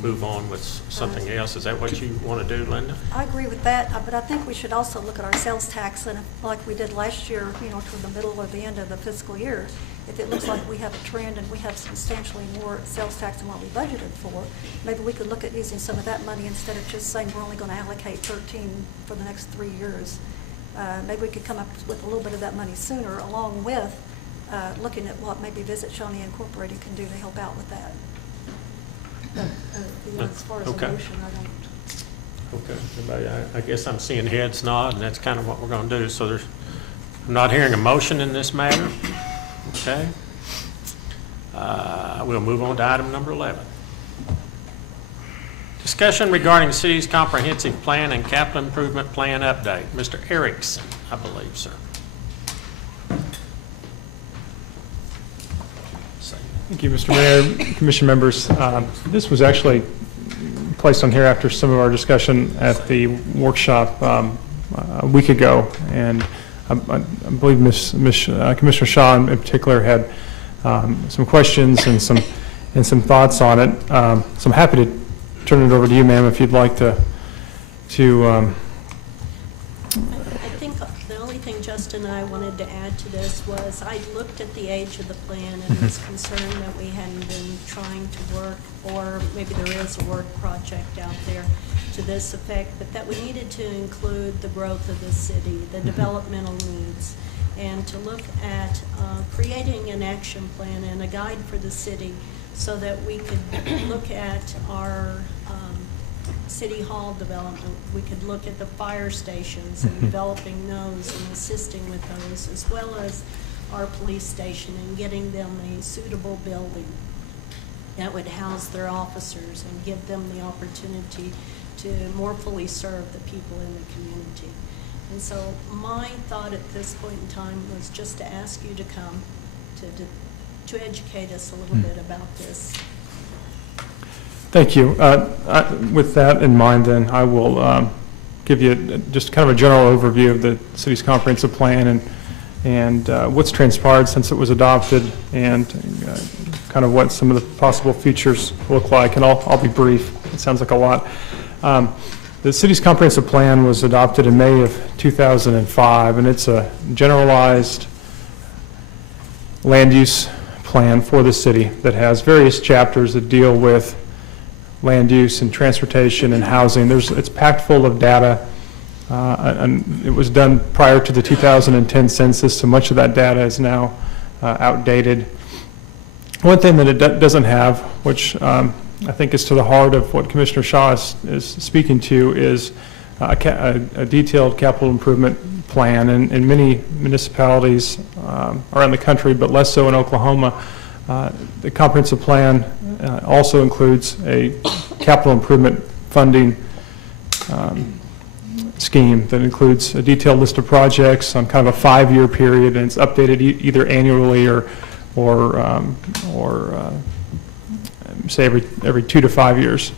move on with something else. Is that what you want to do, Linda? I agree with that, but I think we should also look at our sales tax, and like we did last year, toward the middle or the end of the fiscal year, if it looks like we have a trend and we have substantially more sales tax than what we budgeted for, maybe we could look at using some of that money instead of just saying we're only going to allocate 13 for the next 3 years. Maybe we could come up with a little bit of that money sooner, along with looking at what maybe Visit Shawnee Incorporated can do to help out with that. But, as far as a motion, I don't. Okay. Everybody, I guess I'm seeing heads nod, and that's kind of what we're going to do. So I'm not hearing a motion in this matter. Okay. We'll move on to item number 11. Discussion regarding the city's comprehensive plan and capital improvement plan update. Mr. Erickson, I believe, sir. Thank you, Mr. Mayor, Commission members. This was actually placed on here after some of our discussion at the workshop a week ago, and I believe Commissioner Shaw in particular had some questions and some thoughts on it. So I'm happy to turn it over to you, ma'am, if you'd like to. I think the only thing Justin and I wanted to add to this was I looked at the age of the plan and was concerned that we hadn't been trying to work, or maybe there is a work project out there to this effect, but that we needed to include the growth of the city, the developmental needs, and to look at creating an action plan and a guide for the city so that we could look at our city hall development. We could look at the fire stations and developing those and assisting with those, as well as our police station and getting them a suitable building that would house their officers and give them the opportunity to more fully serve the people in the community. And so my thought at this point in time was just to ask you to come to educate us a little bit about this. Thank you. With that in mind, then, I will give you just kind of a general overview of the city's comprehensive plan and what's transpired since it was adopted, and kind of what some of the possible features look like. And I'll be brief. It sounds like a lot. The city's comprehensive plan was adopted in May of 2005, and it's a generalized land use plan for the city that has various chapters that deal with land use and transportation and housing. It's packed full of data, and it was done prior to the 2010 census, so much of that data is now outdated. One thing that it doesn't have, which I think is to the heart of what Commissioner Shaw is speaking to, is a detailed capital improvement plan. And in many municipalities around the country, but less so in Oklahoma, the comprehensive plan also includes a capital improvement funding scheme that includes a detailed list of projects on kind of a 5-year period, and it's updated either annually or say every 2 to 5 years.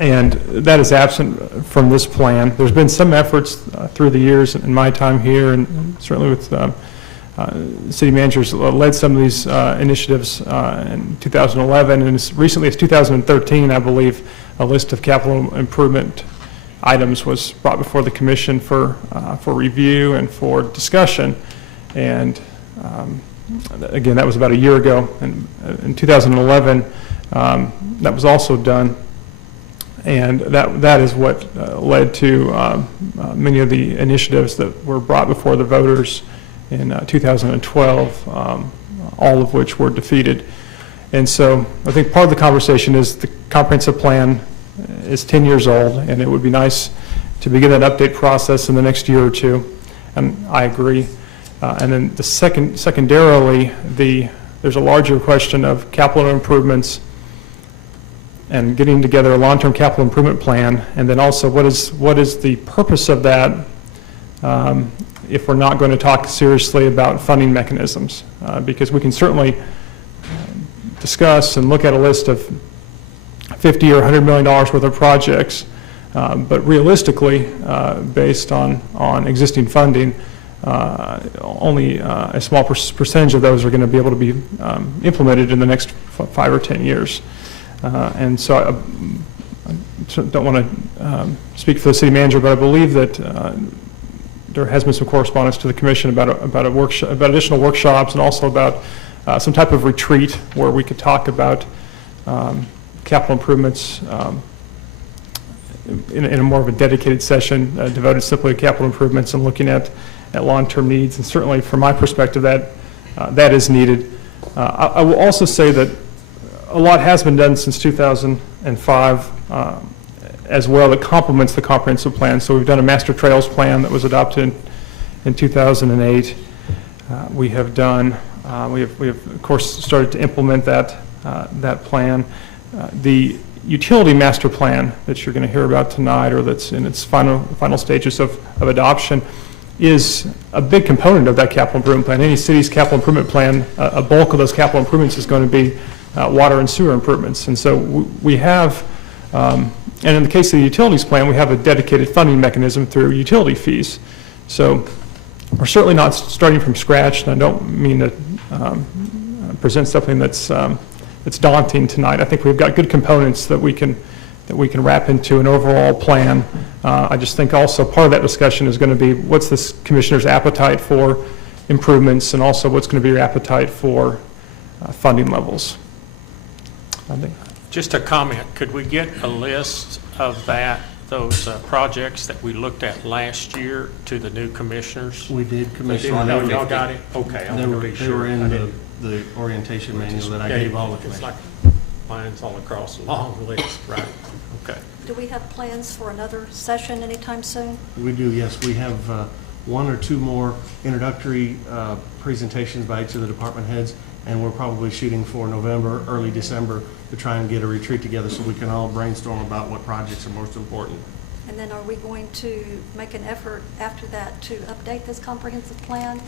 And that is absent from this plan. There's been some efforts through the years in my time here, and certainly with city managers led some of these initiatives in 2011, and as recently as 2013, I believe, a list of capital improvement items was brought before the commission for review and for discussion. And again, that was about a year ago. And in 2011, that was also done. And that is what led to many of the initiatives that were brought before the voters in 2012, all of which were defeated. And so I think part of the conversation is the comprehensive plan is 10 years old, and it would be nice to begin that update process in the next year or two. And I agree. And then secondarily, there's a larger question of capital improvements and getting together a long-term capital improvement plan, and then also what is the purpose of that if we're not going to talk seriously about funding mechanisms, because we can certainly discuss and look at a list of $50 or $100 million worth of projects, but realistically, based on existing funding, only a small percentage of those are going to be able to be implemented in the next 5 or 10 years. And so I don't want to speak for the city manager, but I believe that there has been some correspondence to the commission about a workshop, about additional workshops, and also about some type of retreat where we could talk about capital improvements in a more of a dedicated session devoted simply to capital improvements and looking at long-term needs. And certainly from my perspective, that is needed. I will also say that a lot has been done since 2005 as well that complements the comprehensive plan. So we've done a master trails plan that was adopted in 2008. We have done, we have of course started to implement that plan. The utility master plan that you're going to hear about tonight, or that's in its final stages of adoption, is a big component of that capital improvement plan. Any city's capital improvement plan, a bulk of those capital improvements is going to be water and sewer improvements. And so we have, and in the case of the utilities plan, we have a dedicated funding mechanism through utility fees. So we're certainly not starting from scratch, and I don't mean to present something that's daunting tonight. I think we've got good components that we can wrap into an overall plan. I just think also part of that discussion is going to be what's this commissioner's appetite for improvements, and also what's going to be your appetite for funding levels. I think. Just a comment, could we get a list of those projects that we looked at last year to the new commissioners? We did, Commissioner. Y'all got it? Okay, I want to be sure. They were in the orientation manual that I gave all the commissioners. It's like lines all across a long list, right? Okay. Do we have plans for another session anytime soon? We do, yes. We have 1 or 2 more introductory presentations by each of the department heads, and we're probably shooting for November, early December, to try and get a retreat together so we can all brainstorm about what projects are most important. And then are we going to make an effort after that to update this comprehensive plan?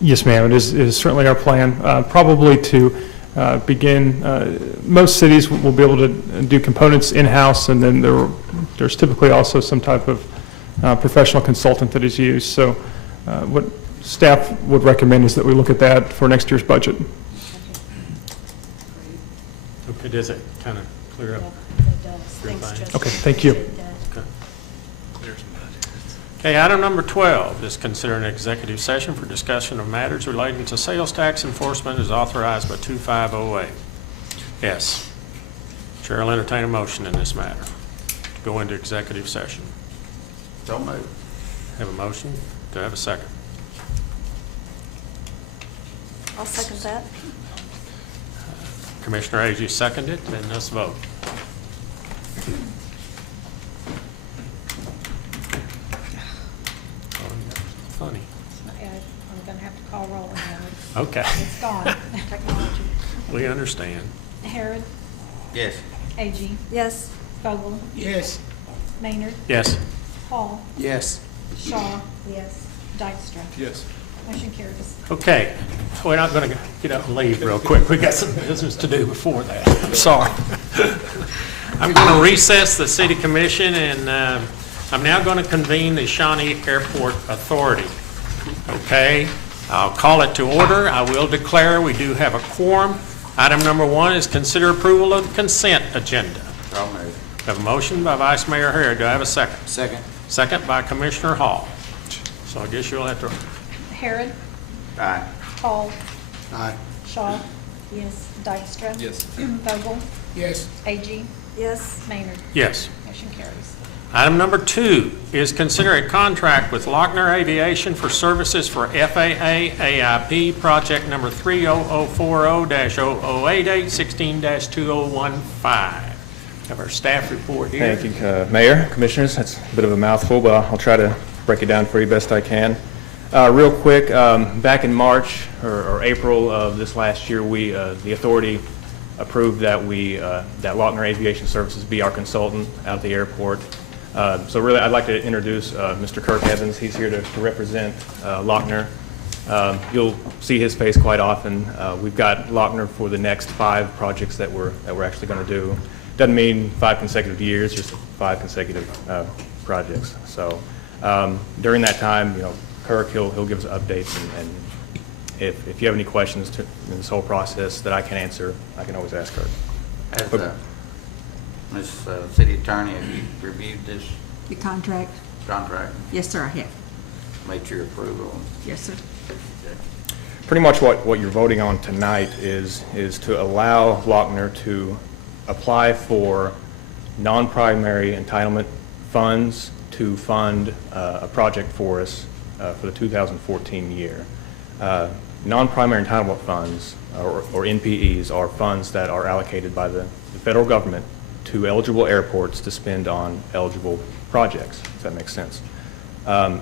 Yes, ma'am. It is certainly our plan, probably to begin, most cities will be able to do components in-house, and then there's typically also some type of professional consultant that is used. So what staff would recommend is that we look at that for next year's budget. Okay, does it kind of clear up? Okay, thank you. Okay, item number 12 is consider an executive session for discussion of matters relating to sales tax enforcement as authorized by 2508. Yes. Chair will entertain a motion in this matter to go into executive session. Don't move. Have a motion? Do I have a second? I'll second that. Commissioner Agee seconded, then let's vote. Funny. I'm going to have to call roll now. Okay. It's gone. Technology. We understand. Harrod, Yes. Agee, Yes. Vogel, Yes. Maynard, Yes. Hall, Yes. Shaw. Yes. Dykstra. Yes. Motion carries. Okay, we're not going to get up and leave real quick. We got some business to do before that. I'm sorry. I'm going to recess the city commission, and I'm now going to convene the Shawnee Airport Authority. Okay, I'll call it to order. I will declare we do have a quorum. Item number 1 is consider approval of the consent agenda. I'll move. I have a motion by Vice Mayor Harrod. Do I have a second? Second. Second by Commissioner Hall. So I guess you'll have to. Harrod, Aye. Hall, Aye. Shaw. Yes. Dykstra. Yes. Vogel, Yes. Agee, Yes. Maynard. Yes. Motion carries. Item number 2 is consider a contract with Lochner Aviation for services for FAA AIP project number 30040-0088 16-2015. Have our staff report here. Thank you, Mayor, Commissioners. That's a bit of a mouthful, but I'll try to break it down for you best I can. Real quick, back in March or April of this last year, the authority approved that that Lochner Aviation Services be our consultant out at the airport. So really, I'd like to introduce Mr. Kirk Evans. He's here to represent Lochner. You'll see his face quite often. We've got Lochner for the next 5 projects that we're actually going to do. Doesn't mean 5 consecutive years, just 5 consecutive projects. So during that time, Kirk, he'll give us updates, and if you have any questions in this whole process that I can answer, I can always ask Kirk. Ms. City Attorney, have you reviewed this Your contract? contract? Yes, sir, I have. Made your approval? Yes, sir. Pretty much what you're voting on tonight is to allow Lochner to apply for non-primary entitlement funds to fund a project for us for the 2014 year. Non-primary entitlement funds, or NPEs, are funds that are allocated by the federal government to eligible airports to spend on eligible projects, if that makes sense.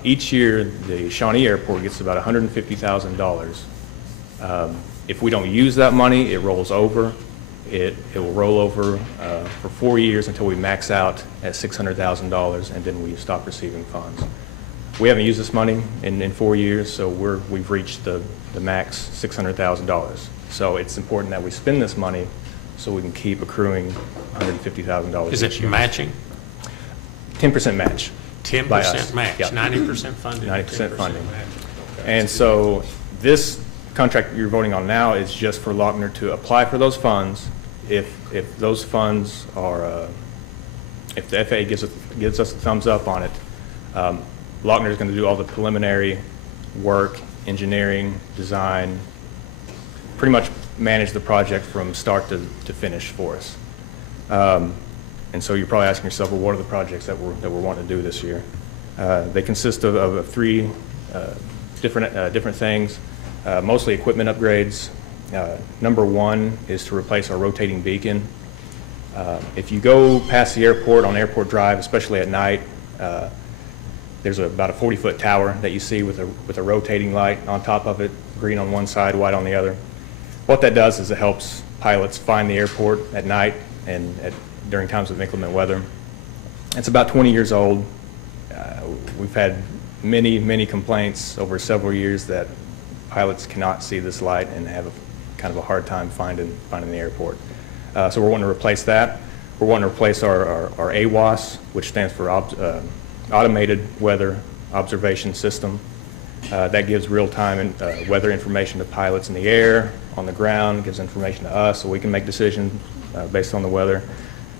Each year, the Shawnee Airport gets about $150,000. If we don't use that money, it rolls over. It will roll over for 4 years until we max out at $600,000, and then we stop receiving funds. We haven't used this money in 4 years, so we've reached the max $600,000. So it's important that we spend this money so we can keep accruing $150,000. Is it matching? 10% match. 10% match, Yep. 90% funding. 90% funding. match. And so this contract you're voting on now is just for Lochner to apply for those funds. If those funds are, if the FAA gives us a thumbs up on it, Lochner is going to do all the preliminary work, engineering, design, pretty much manage the project from start to finish for us. And so you're probably asking yourself, well, what are the projects that we're wanting to do this year? They consist of 3 different things, mostly equipment upgrades. Number 1 is to replace our rotating beacon. If you go past the airport on Airport Drive, especially at night, there's about a 40-foot tower that you see with a rotating light on top of it, green on one side, white on the other. What that does is it helps pilots find the airport at night and during times of inclement weather. It's about 20 years old. We've had many complaints over several years that pilots cannot see this light and have kind of a hard time finding the airport. So we're wanting to replace that. We're wanting to replace our AWOS, which stands for Automated Weather Observation System. That gives real-time weather information to pilots in the air, on the ground, gives information to us so we can make decisions based on the weather.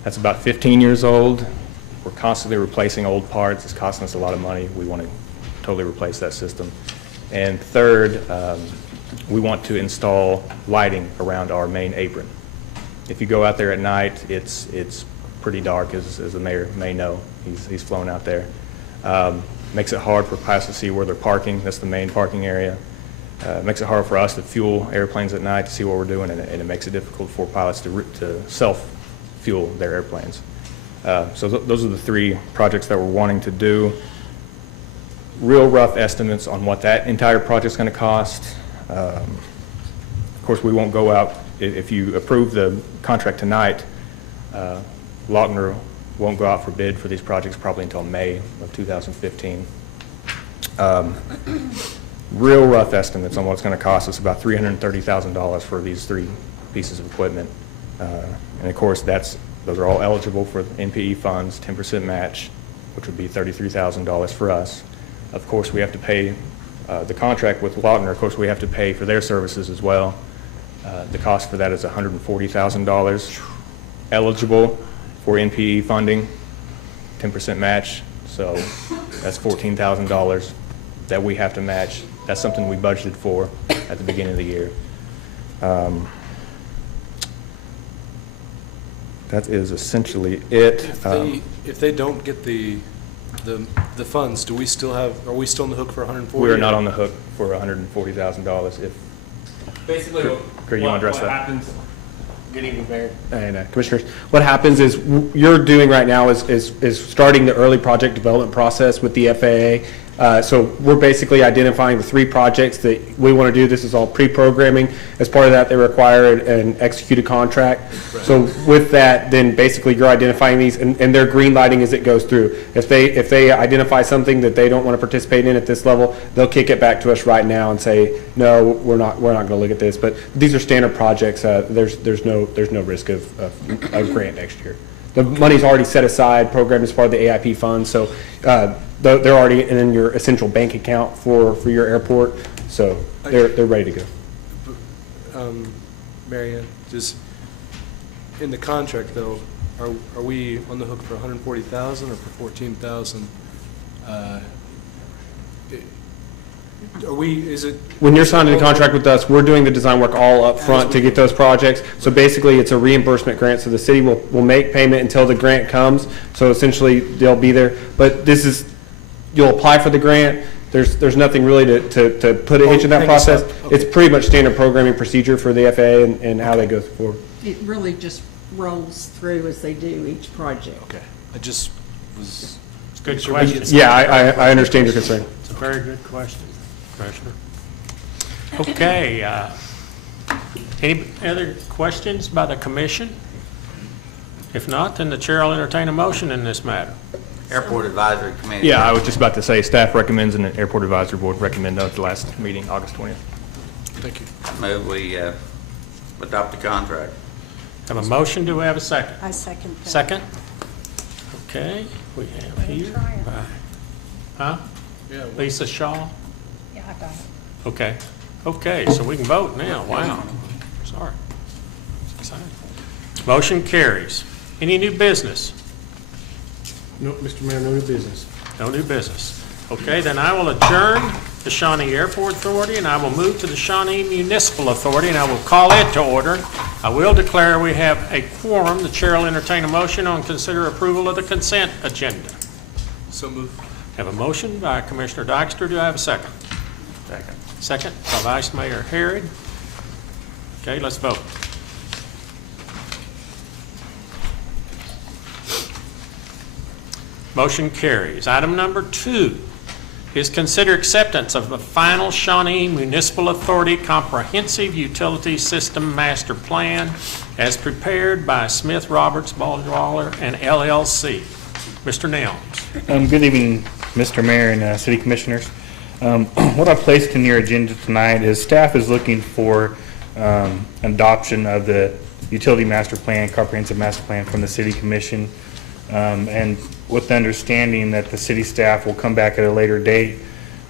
That's about 15 years old. We're constantly replacing old parts. It's costing us a lot of money. We want to totally replace that system. And third, we want to install lighting around our main apron. If you go out there at night, it's pretty dark, as the mayor may know. He's flown out there. Makes it hard for pilots to see where they're parking. That's the main parking area. Makes it hard for us to fuel airplanes at night to see what we're doing, and it makes it difficult for pilots to self-fuel their airplanes. So those are the three projects that we're wanting to do. Real rough estimates on what that entire project's going to cost. Of course, we won't go out. If you approve the contract tonight, Lochner won't go out for bid for these projects probably until May of 2015. Real rough estimates on what it's going to cost us, about $330,000 for these three pieces of equipment. And of course, those are all eligible for NPE funds, 10% match, which would be $33,000 for us. Of course, we have to pay the contract with Lochner. Of course, we have to pay for their services as well. The cost for that is $140,000. Eligible for NPE funding, 10% match, so that's $14,000 that we have to match. That's something we budgeted for at the beginning of the year. That is essentially it. If they don't get the funds, are we still on the hook for 140? We are not on the hook for $140,000. If basically Kurt, you want to address that? Happens, good evening, Mayor and Commissioners. What happens is you're doing right now is starting the early project development process with the FAA. So we're basically identifying the three projects that we want to do. This is all pre-programming. As part of that, they require an executed contract. Right. So with that, then basically you're identifying these, and they're green lighting as it goes through. If they identify something that they don't want to participate in at this level, they'll kick it back to us right now and say, no, we're not going to look at this. But these are standard projects. There's no risk of a grant next year. The money's already set aside, programmed as part of the AIP fund. So. They're already in your essential bank account for your airport, so they're ready to go. Mary Ann, just in the contract though, are we on the hook for 140,000 or for 14,000? When you're signing a contract with us, we're doing the design work all up front to get those projects. So basically, it's a reimbursement grant. So the city will make payment until the grant comes. So essentially, they'll be there. But you'll apply for the grant. There's nothing really to put a hitch in that process. Okay. It's pretty much standard programming procedure for the FAA and how they go forward. It really just rolls through as they do each project. Okay. I just was. It's a good question. Yeah, I understand your concern. It's a very good question, Commissioner. Okay. Any other questions by the commission? If not, then the chair will entertain a motion in this matter. Airport Advisory Committee. Yeah, I was just about to say, staff recommends and the Airport Advisory Board recommended at the last meeting, August 20th. Thank you. Move we adopt the contract. Have a motion, do we have a second? I second that. Second? Okay, we have here. Huh? Yeah. Lisa Shaw? Yeah, I got it. Okay. Okay, so we can vote now. Wow. Sorry. It's exciting. Motion carries. Any new business? No, Mr. Mayor, no new business. No new business. Okay, then I will adjourn the Shawnee Airport Authority, and I will move to the Shawnee Municipal Authority, and I will call it to order. I will declare we have a quorum. The chair will entertain a motion on consider approval of the consent agenda. So moved. Have a motion by Commissioner Dykstra. Do I have a second? Second. Second by Vice Mayor Harrod. Okay, let's vote. Motion carries. Item number 2 is consider acceptance of the final Shawnee Municipal Authority Comprehensive Utility System Master Plan as prepared by Smith Roberts Baldwaller and LLC. Mr. Nelms. Good evening, Mr. Mayor and City Commissioners. What I placed in your agenda tonight is staff is looking for adoption of the utility master plan, comprehensive master plan from the City Commission, and with the understanding that the city staff will come back at a later date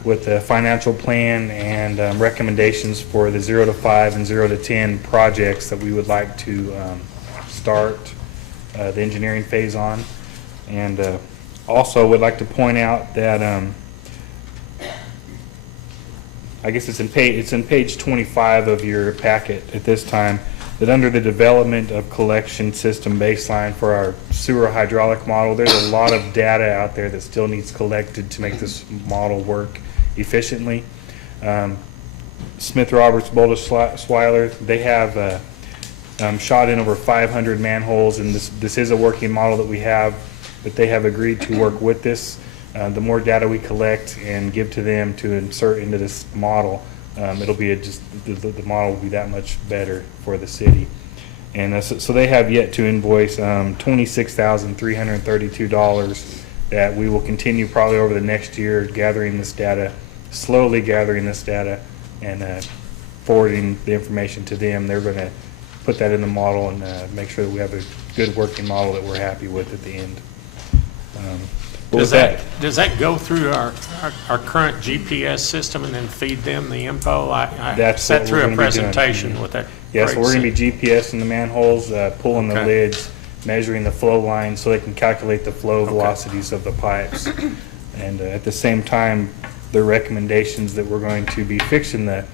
with a financial plan and recommendations for the 0 to 5 and 0 to 10 projects that we would like to start the engineering phase on. And also would like to point out that I guess it's in page 25 of your packet at this time, that under the development of collection system baseline for our sewer hydraulic model, there's a lot of data out there that still needs collected to make this model work efficiently. Smith Roberts Boulder-Schuyler, they have shot in over 500 manholes, and this is a working model that we have, but they have agreed to work with this. The more data we collect and give to them to insert into this model, it'll be the model will be that much better for the city. And so they have yet to invoice $26,332 that we will continue probably over the next year gathering this data, slowly gathering this data, and forwarding the information to them. They're going to put that in the model and make sure that we have a good working model that we're happy with at the end. Does that go through our current GPS system and then feed them the info? I sat through a presentation with that. Yes, we're going to be GPS in the manholes, pulling the lids, measuring the flow lines so they can calculate the flow velocities of the pipes. And at the same time, the recommendations that we're going to be fixing the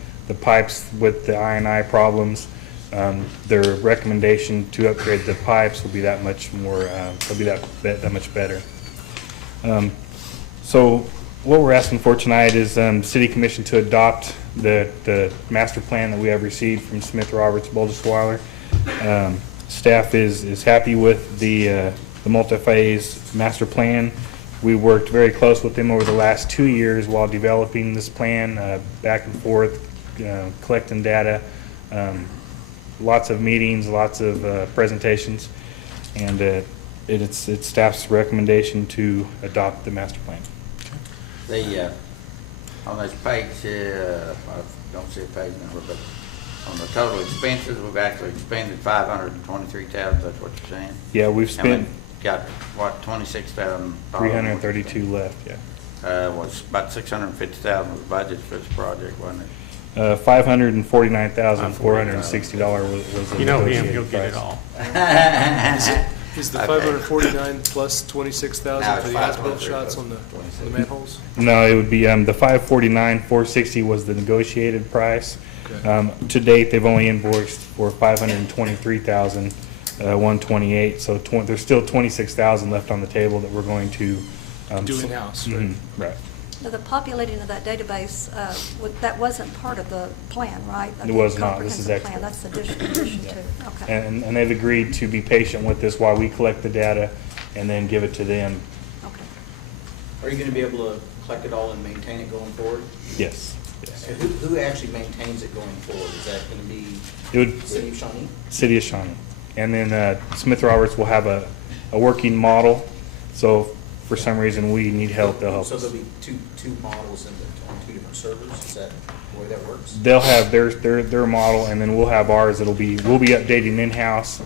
pipes with the I&I problems. Their recommendation to upgrade the pipes will be that much more. Will be that much better. So what we're asking for tonight is City Commission to adopt the master plan that we have received from Smith Roberts Boulder-Schuyler. Staff is happy with the multi-phase master plan. We worked very close with them over the last 2 years while developing this plan, back and forth, collecting data, lots of meetings, lots of presentations, and it's staff's recommendation to adopt the master plan. On this page, I don't see a page number, but on the total expenses, we've actually expended $523,000. That's what you're saying? Yeah, we've spent. Got what, $26,000? 332 left. Yeah. Was about $650,000 was budget for this project, wasn't it? $549,460 was the You know him, negotiated he'll get it price. all. Is the 549 plus 26,000 for the as-built shots on the manholes? No, it would be the 549,460 was the negotiated price. Okay. To date, they've only invoiced for 523,128. So there's still 26,000 left on the table that we're going to do in-house, right? Right. Now, the populating of that database, that wasn't part of the plan, right? It was not. This is Comprehensive plan. extra. That's addition to, okay. And they've agreed to be patient with this while we collect the data and then give it to them. Okay. Are you going to be able to collect it all and maintain it going forward? Yes. Yes. And who actually maintains it going forward? Is that going to be City of Shawnee? City of Shawnee. And then Smith Roberts will have a working model. So for some reason we need help, they'll help So us. there'll be two models on two different servers? Is that the way that works? They'll have their model, and then we'll have ours. We'll be updating in-house,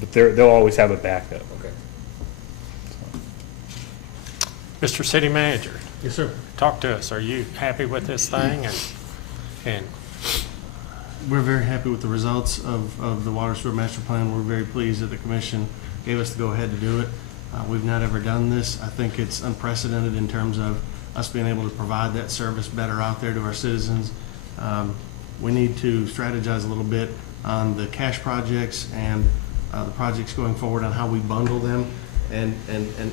but they'll always have a backup. Okay. Mr. City Manager. Yes, sir. Talk to us. Are you happy with this thing? And We're very happy with the results of the Water Sewer Master Plan. We're very pleased that the commission gave us the go-ahead to do it. We've not ever done this. I think it's unprecedented in terms of us being able to provide that service better out there to our citizens. We need to strategize a little bit on the cash projects and the projects going forward on how we bundle them and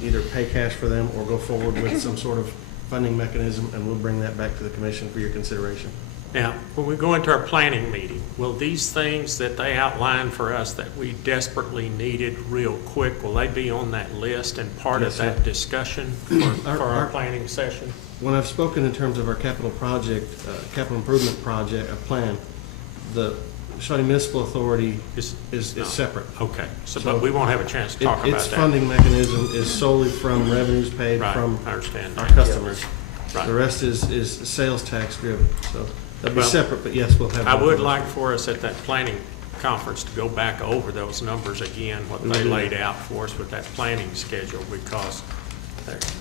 either pay cash for them or go forward with some sort of funding mechanism, and we'll bring that back to the commission for your consideration. now, when we go into our planning meeting, will these things that they outlined for us that we desperately needed real quick, will they be on that list and part Yes, of that sir. discussion for our planning session? When I've spoken in terms of our capital project, capital improvement project, plan, Shawnee Municipal Authority Is- is no. separate. Okay, so, but we won't have a chance to talk about Its that. funding mechanism is solely from revenues paid Right, from I understand our that. customers. Right. The rest is sales tax driven, so that'll be Well, separate, but yes, we'll have. I both would of those. like for us at that planning conference to go back over those numbers again, what We they will do laid that. out for us with that planning schedule, because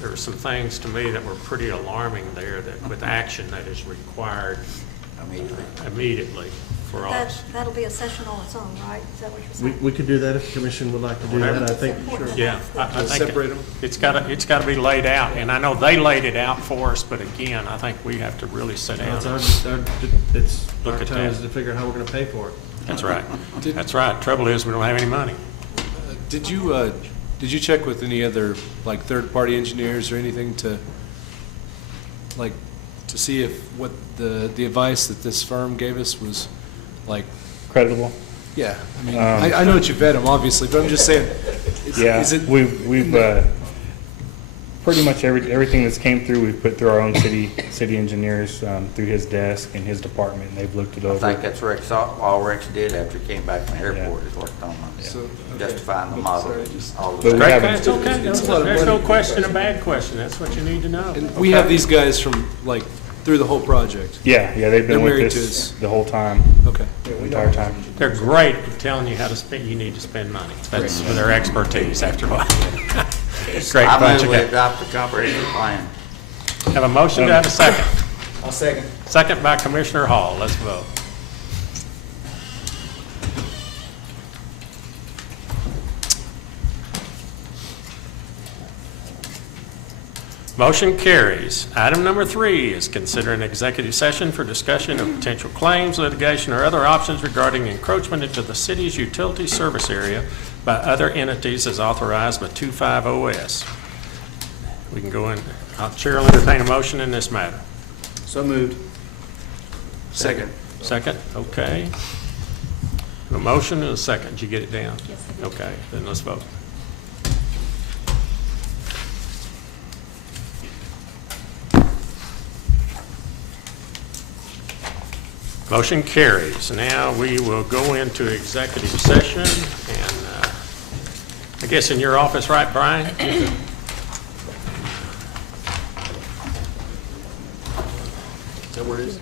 there were some things to me that were pretty alarming there, that with action that is required immediately for us. That'll be a session on its own, right? Is that what you're saying? We could do that if the commission would like to do Whatever. that, I think. Yeah, I think Separate 'em. it's gotta be laid out, and I know they laid it out for us, but again, I think we have to really sit down. It's Look our at time that. is to figure out how we're gonna pay for it. That's right. That's right. Trouble is, we don't have any money. Did you check with any other, like, third-party engineers or anything to, like, to see if what the advice that this firm gave us was, like... Credible? Yeah, I mean, I know that you vet them, obviously, but I'm just saying, Yeah, is it... we've pretty much everything that's came through, we've put through our own city engineers, through his desk and his department, and they've looked it I over. think that's all Rex did after he came back from the airport, is worked on justifying the model. All the But we way. haven't- It's okay. There's no question, a bad question. That's what you need to know. We have these guys from, like, through the whole project. Yeah, they've They're been with married to us us. the whole time. Okay. The entire time. They're great at telling you how to spend, you need to spend money. That's their expertise after a while. Great I bunch move of we guys. adopt the comprehensive plan. Have a motion to have a second. I'll second. Second by Commissioner Hall. Let's vote. Motion carries. Item number 3 is consider an executive session for discussion of potential claims, litigation, or other options regarding encroachment into the city's utility service area by other entities as authorized by 250S. We can go in, Chair will entertain a motion in this matter. So moved. Second. Second, okay. A motion and a second. Did you get it down? Yes, I did. Okay, then let's vote. Motion carries. Now we will go into executive session, and I guess in your office, right, Brian? Is that where it is?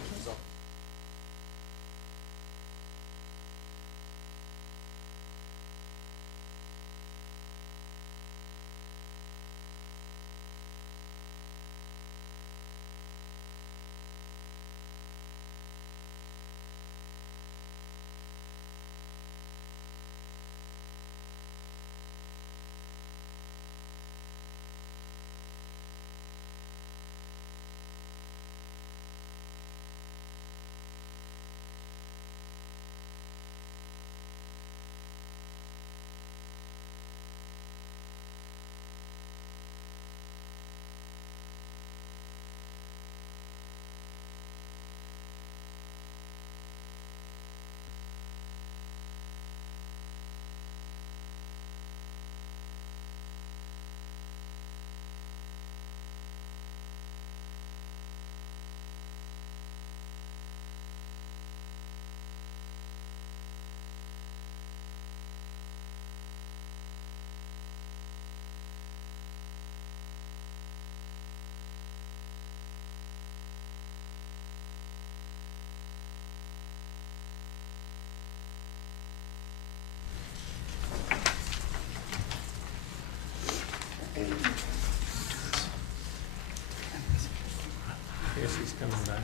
I guess he's coming back.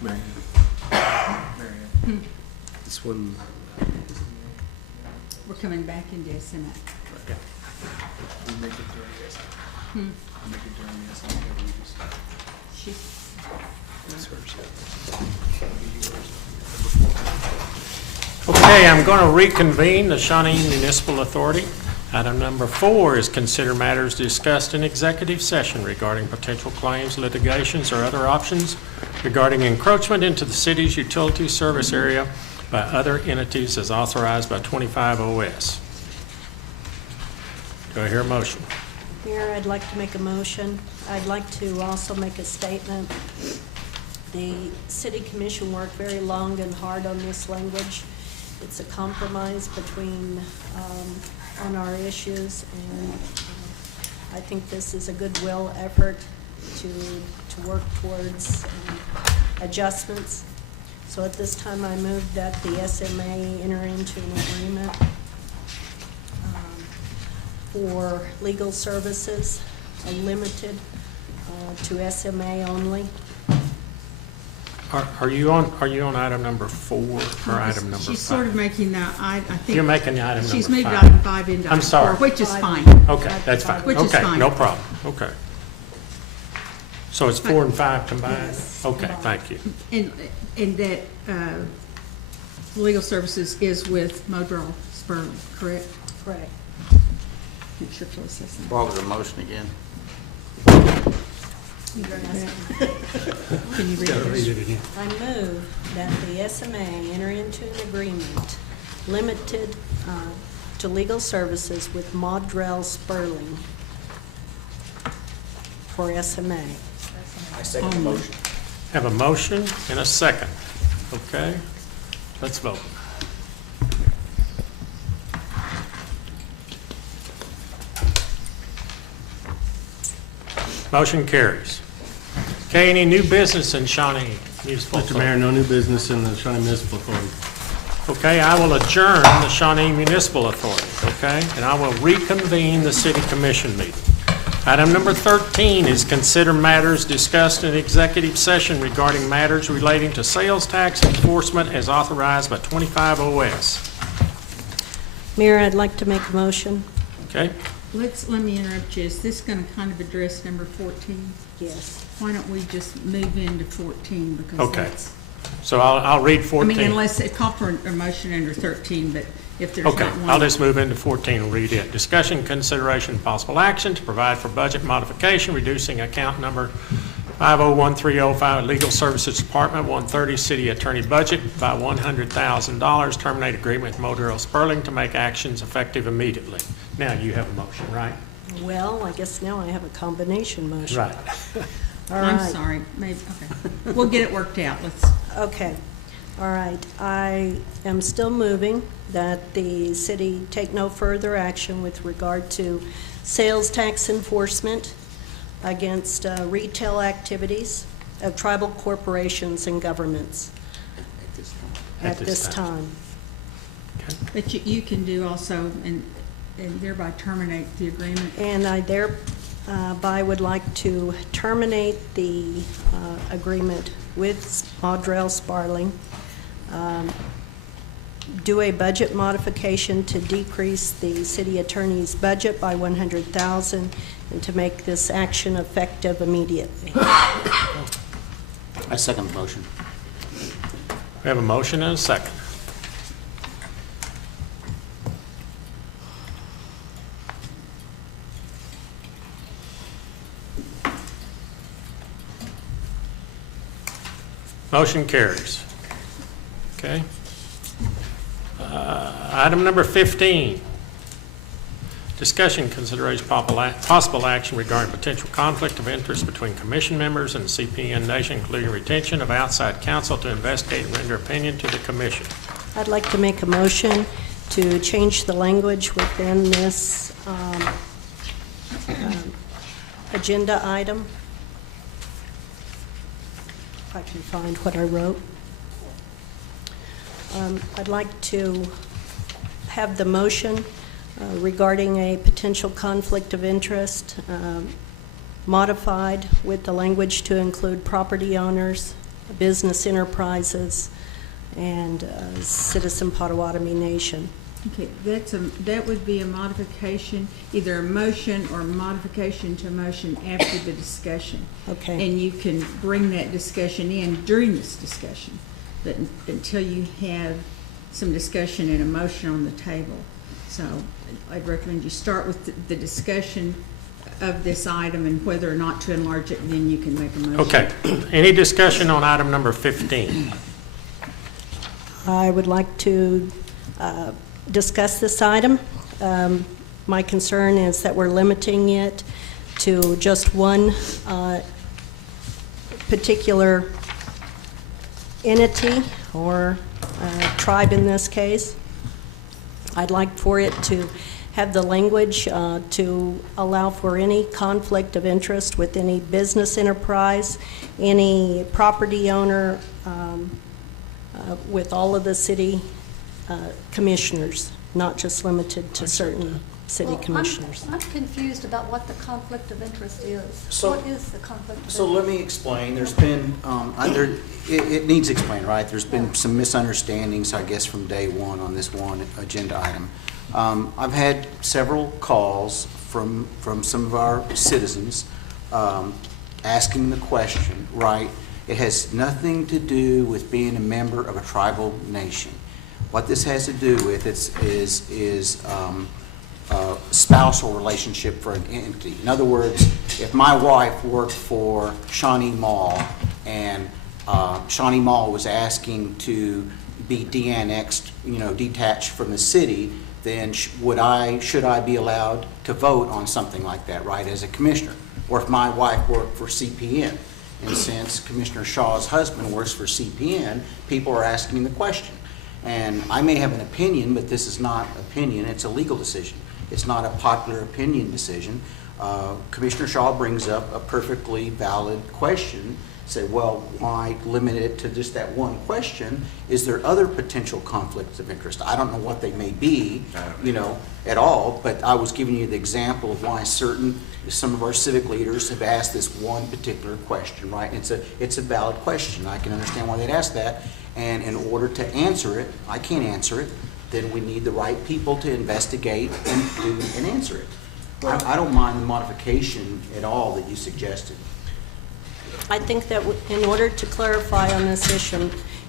Marion. This one, We're coming back into SMA. We make it during this. Hmm. We make it during this. and we just- She, It's hers. Okay, I'm going to reconvene the Shawnee Municipal Authority. Item number 4 is consider matters discussed in executive session regarding potential claims, litigations, or other options regarding encroachment into the city's utility service area by other entities as authorized by 250S. Do I hear a motion? Mayor, I'd like to make a motion. I'd like to also make a statement. The city commission worked very long and hard on this language. It's a compromise between, on our issues, and I think this is a goodwill effort to work towards adjustments. So at this time, I move that the SMA enter into an agreement for legal services, limited to SMA only. Are you on item number 4 or item number 5? She's sort of making that, I think. You're making the item number 5. She's moved item 5 into I'm item sorry. 4, which is fine. Okay, that's fine. Which is Okay, fine. no problem. Okay. So it's 4 and 5 combined? Yes. Okay, thank you. And that legal services is with Modrell Spurling, correct? Correct. Make sure Phyllis says that. What was the motion again? Can you read it? again. I move that the SMA enter into an agreement limited to legal services with Modrell Spurling for SMA. I second the motion. Have a motion and a second. Okay, let's vote. Motion carries. Okay, any new business in Shawnee Municipal Mr. Authority? Mayor, no new business in the Shawnee Municipal Authority. Okay, I will adjourn the Shawnee Municipal Authority, okay? And I will reconvene the city commission meeting. Item number 13 is consider matters discussed in executive session regarding matters relating to sales tax enforcement as authorized by 25 OS. Mayor, I'd like to make a motion. Okay? Let me interrupt you. Is this going to kind of address number 14? Yes. Why don't we just move into 14 because Okay. that's, So I'll read I 14. mean, unless it called for a motion under 13, but if there's Okay, not one. I'll just move into 14 and read it. Discussion, consideration, and possible action to provide for budget modification, reducing account number 501305, Legal Services Department, 130, City Attorney Budget by $100,000, terminate agreement with Modrell Spurling to make actions effective immediately. Now you have a motion, right? Well, I guess now I have a combination motion. Right. All I'm right. sorry, maybe, okay. We'll get it worked out. Let's, Okay, all right. I am still moving that the city take no further action with regard to sales tax enforcement against retail activities of tribal corporations and governments at this time. but you can do also and thereby terminate the agreement. And I thereby would like to terminate the agreement with Modrell Spurling, do a budget modification to decrease the city attorney's budget by $100,000, and to make this action effective immediately. I second the motion. We have a motion and a second. Motion carries. Okay. Item number 15, discussion, consideration, possible action regarding potential conflict of interest between commission members and the CPN Nation, including retention of outside counsel to investigate and render opinion to the commission. I'd like to make a motion to change the language within this agenda item. If I can find what I wrote. I'd like to have the motion regarding a potential conflict of interest modified with the language to include property owners, business enterprises, and Citizen Potawatomi Nation. Okay, that would be a modification, either a motion or a modification to a motion after the discussion. Okay. And you can bring that discussion in during this discussion, but until you have some discussion and a motion on the table. So I'd recommend you start with the discussion of this item and whether or not to enlarge it, and then you can make a motion. Okay. Any discussion on item number 15? I would like to discuss this item. My concern is that we're limiting it to just one particular entity, or tribe in this case. I'd like for it to have the language to allow for any conflict of interest with any business enterprise, any property owner, with all of the city commissioners, not just limited to certain city commissioners. I'm confused about what the conflict of interest is. So- What is the conflict of interest? So let me explain. There's been, it needs explained, right? There's been some misunderstandings, I guess, from day one on this one agenda item. I've had several calls from some of our citizens asking the question, right? It has nothing to do with being a member of a tribal nation. What this has to do with is spousal relationship for an entity. In other words, if my wife worked for Shawnee Mall and Shawnee Mall was asking to be de-annexed, detached from the city, then should I be allowed to vote on something like that, right, as a commissioner? Or if my wife worked for CPN, and since Commissioner Shaw's husband works for CPN, people are asking the question. And I may have an opinion, but this is not opinion, it's a legal decision. It's not a popular opinion decision. Commissioner Shaw brings up a perfectly valid question. Say, well, why limit it to just that one question? Is there other potential conflicts of interest? I don't know what they may be, at all, but I was giving you the example of why some of our civic leaders have asked this one particular question, right? It's a valid question. I can understand why they'd ask that. And in order to answer it, I can't answer it, then we need the right people to investigate and answer it. I don't mind the modification at all that you suggested. I think that in order to clarify on this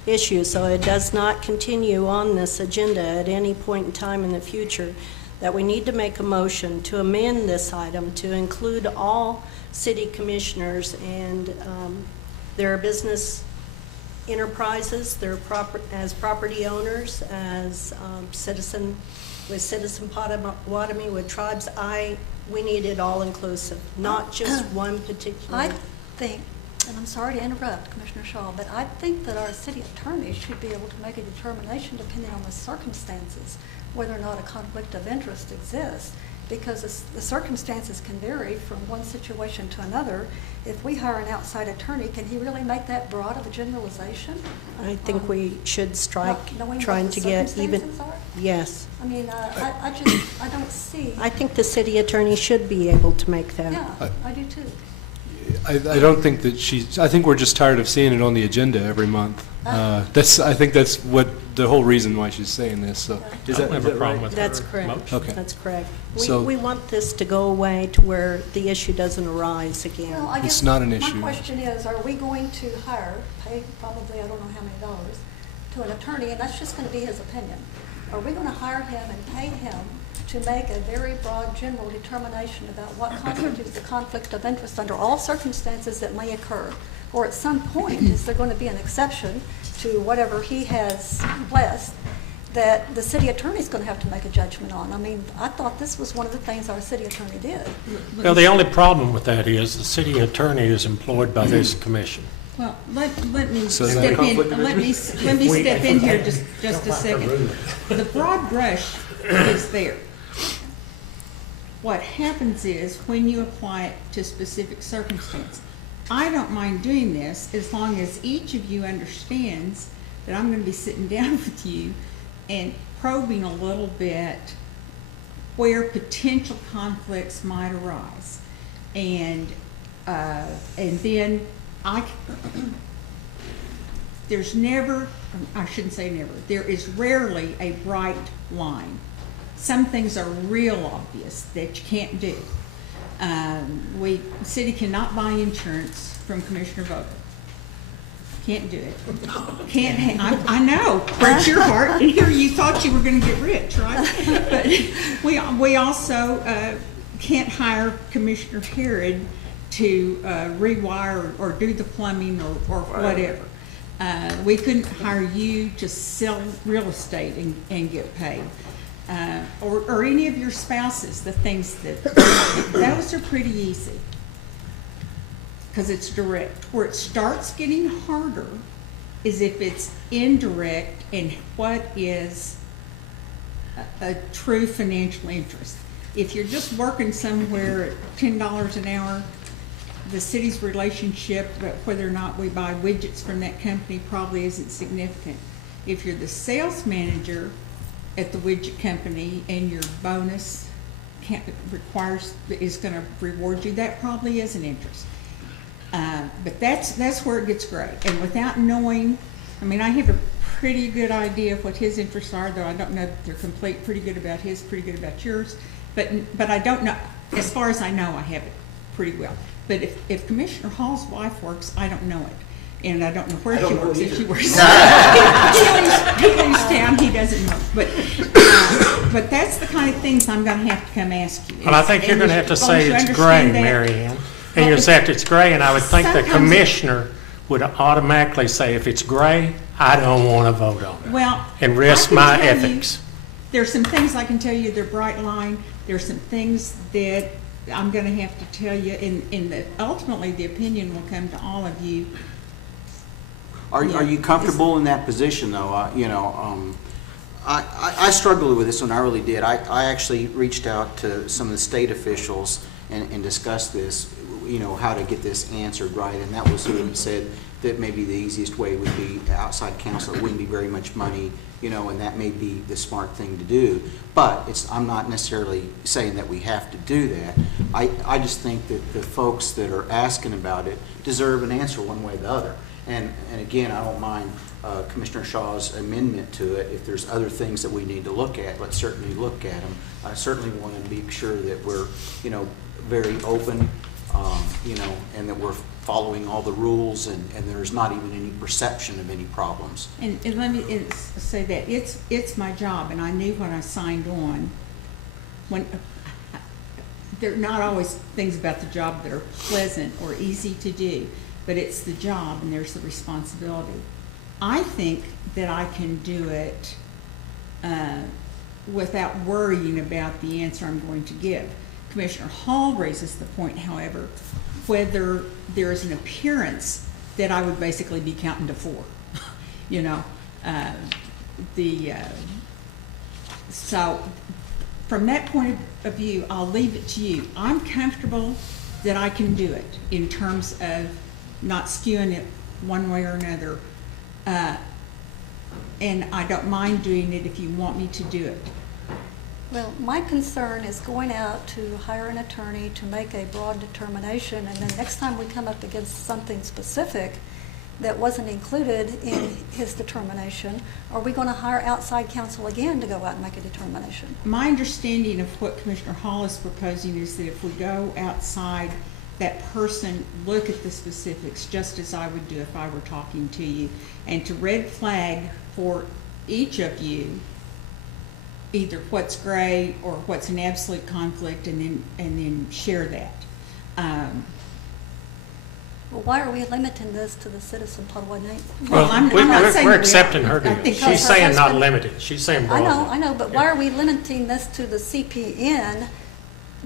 issue, so it does not continue on this agenda at any point in time in the future, that we need to make a motion to amend this item to include all city commissioners and their business enterprises, their as property owners, as Citizen Potawatomi, with tribes. We need it all inclusive, not just one particular. I think, and I'm sorry to interrupt, Commissioner Shaw, but I think that our city attorney should be able to make a determination depending on the circumstances, whether or not a conflict of interest exists, because the circumstances can vary from one situation to another. If we hire an outside attorney, can he really make that broad of a generalization? I think we should strike knowing trying what the to get even. circumstances are? Yes. I mean, I don't see. I think the city attorney should be able to make that. Yeah, I do too. I don't think that I think we're just tired of seeing it on the agenda every month. I think that's what the whole reason why she's saying this, so. I don't have a problem with That's her correct. motion. Okay. That's correct. So- We want this to go away to where the issue doesn't arise again. Well, I It's guess not an issue. My question is, are we going to pay probably, I don't know how many dollars, to an attorney, and that's just going to be his opinion? Are we going to hire him and pay him to make a very broad general determination about what constitutes the conflict of interest under all circumstances that may occur? Or at some point, is there going to be an exception to whatever he has blessed that the city attorney is going to have to make a judgment on? I mean, I thought this was one of the things our city attorney did. Well, the only problem with that is the city attorney is employed by this commission. Well, let me So step is that in, let me step in here just a second. The broad brush is there. What happens is when you apply it to specific circumstances, I don't mind doing this as long as each of you understands that I'm going to be sitting down with you and probing a little bit where potential conflicts might arise. And then there's never, I shouldn't say never, there is rarely a bright line. Some things are real obvious that you can't do. City cannot buy insurance from Commissioner Vogel. Can't do it. Can't. I know. Breaks your heart. And here you thought you were going to get rich, right? But we also can't hire Commissioner Herod to rewire or do the plumbing or whatever. We couldn't hire you to sell real estate and get paid. Or any of your spouses, the things those are pretty easy because it's direct. Where it starts getting harder is if it's indirect and what is a true financial interest. If you're just working somewhere at $10 an hour, the city's relationship, but whether or not we buy widgets from that company probably isn't significant. If you're the sales manager at the widget company and your bonus is going to reward you, that probably is an interest. But that's where it gets gray. And without knowing, I mean, I have a pretty good idea of what his interests are, though I don't know that they're complete. Pretty good about his, pretty good about yours. But I don't know, as far as I know, I have it pretty well. But if Commissioner Hall's wife works, I don't know it. And I don't know where she works, if she works. he leaves town, he doesn't know. But that's the kind of things I'm gonna have to come ask you. Well, I think you're gonna have to say it's gray, Mary Ann. And you're saying it's gray, and I would think the commissioner would automatically say, if it's gray, I don't want to vote on it. Well, and risk my ethics. There's some things I can tell you, they're bright line. There's some things that I'm going to have to tell you, and ultimately the opinion will come to all of you. Are you comfortable in that position, though? I struggled with this one, I really did. I actually reached out to some of the state officials and discussed this, how to get this answered right, and that was who said that maybe the easiest way would be outside counsel. It wouldn't be very much money, and that may be the smart thing to do. But I'm not necessarily saying that we have to do that. I just think that the folks that are asking about it deserve an answer one way or the other. And again, I don't mind Commissioner Shaw's amendment to it. If there's other things that we need to look at, let's certainly look at them. I certainly want to be sure that we're, very open, and that we're following all the rules, and there's not even any perception of any problems. And let me say that it's my job, and I knew when I signed on, when there are not always things about the job that are pleasant or easy to do, but it's the job and there's the responsibility. I think that I can do it without worrying about the answer I'm going to give. Commissioner Hall raises the point, however, whether there is an appearance that I would basically be counting to 4. So from that point of view, I'll leave it to you. I'm comfortable that I can do it in terms of not skewing it one way or another. And I don't mind doing it if you want me to do it. Well, my concern is going out to hire an attorney to make a broad determination, and then next time we come up against something specific that wasn't included in his determination, are we going to hire outside counsel again to go out and make a determination? My understanding of what Commissioner Hall is proposing is that if we go outside, that person look at the specifics, just as I would do if I were talking to you, and to red flag for each of you either what's gray or what's an absolute conflict, and then share that. Well, why are we limiting this to the citizen Potawatomi Nation? Well, I'm not saying we're that accepting her I deal. think She's saying not limited. She's saying broadly. I know, but why are we limiting this to the CPN?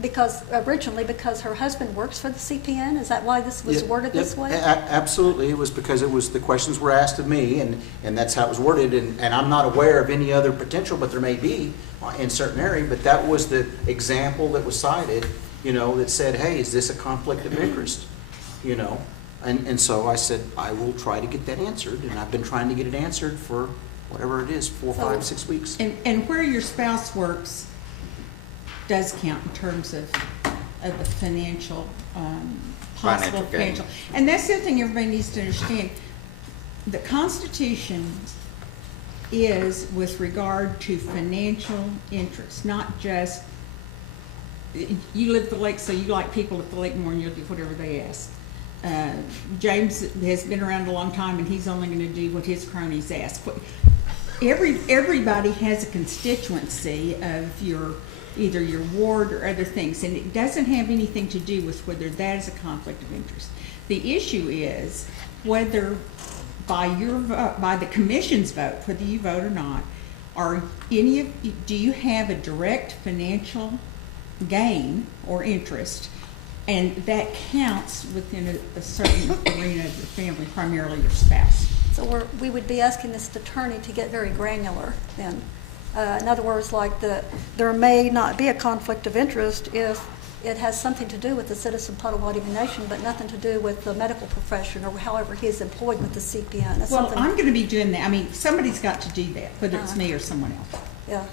Because her husband works for the CPN? Is that why this was worded this way? Absolutely. It was because the questions were asked of me, and that's how it was worded. And I'm not aware of any other potential, but there may be in certain area. But that was the example that was cited, that said, hey, is this a conflict of interest? And so I said, I will try to get that answered. And I've been trying to get it answered for whatever it is, 4, 5, 6 weeks. And where your spouse works does count in terms of the financial, possible financial. And that's the other thing everybody needs to understand. The Constitution is with regard to financial interests, not just, you live at the lake, so you like people at the lake more and you'll do whatever they ask. James has been around a long time and he's only going to do what his cronies ask. Everybody has a constituency of either your ward or other things, and it doesn't have anything to do with whether that is a conflict of interest. The issue is whether by the commission's vote, whether you vote or not, do you have a direct financial gain or interest, and that counts within a certain arena of your family, primarily your spouse. So we would be asking this attorney to get very granular then. In other words, like there may not be a conflict of interest if it has something to do with the Citizen Potawatomi Nation, but nothing to do with the medical profession or however he is employed with the CPN. That's Well, something- I'm going to be doing that. I mean, somebody's got to do that, whether it's me or someone else. Yeah.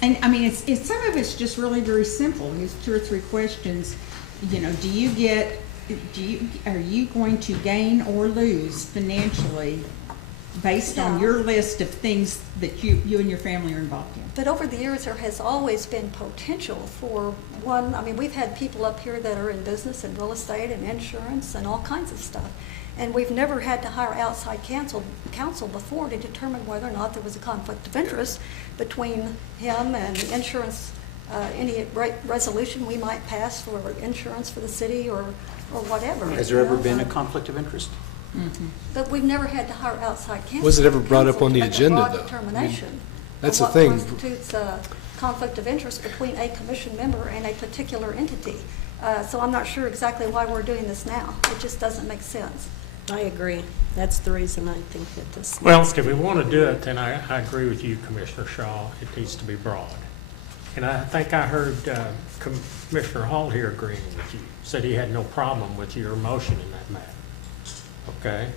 And I mean, it's some of it's just really very simple. It's 2 or 3 questions. You know, are you going to gain or lose financially based on your list of things that you and your family are involved in? But over the years, there has always been potential for one. I mean, we've had people up here that are in business and real estate and insurance and all kinds of stuff. And we've never had to hire outside counsel before to determine whether or not there was a conflict of interest between him and the insurance, any resolution we might pass for insurance for the city or whatever. Has there ever been a conflict of interest? But we've never had to hire outside counsel. Was it ever brought up on the to make a agenda, broad though? determination That's of the thing. what constitutes a conflict of interest between a commission member and a particular entity. So I'm not sure exactly why we're doing this now. It just doesn't make sense. I agree. That's the reason I think that this. Well, needs to if we be- want to do it, then I agree with you, Commissioner Shaw. It needs to be broad. And I think I heard Commissioner Hall here agreeing with you, said he had no problem with your motion in that matter. Okay?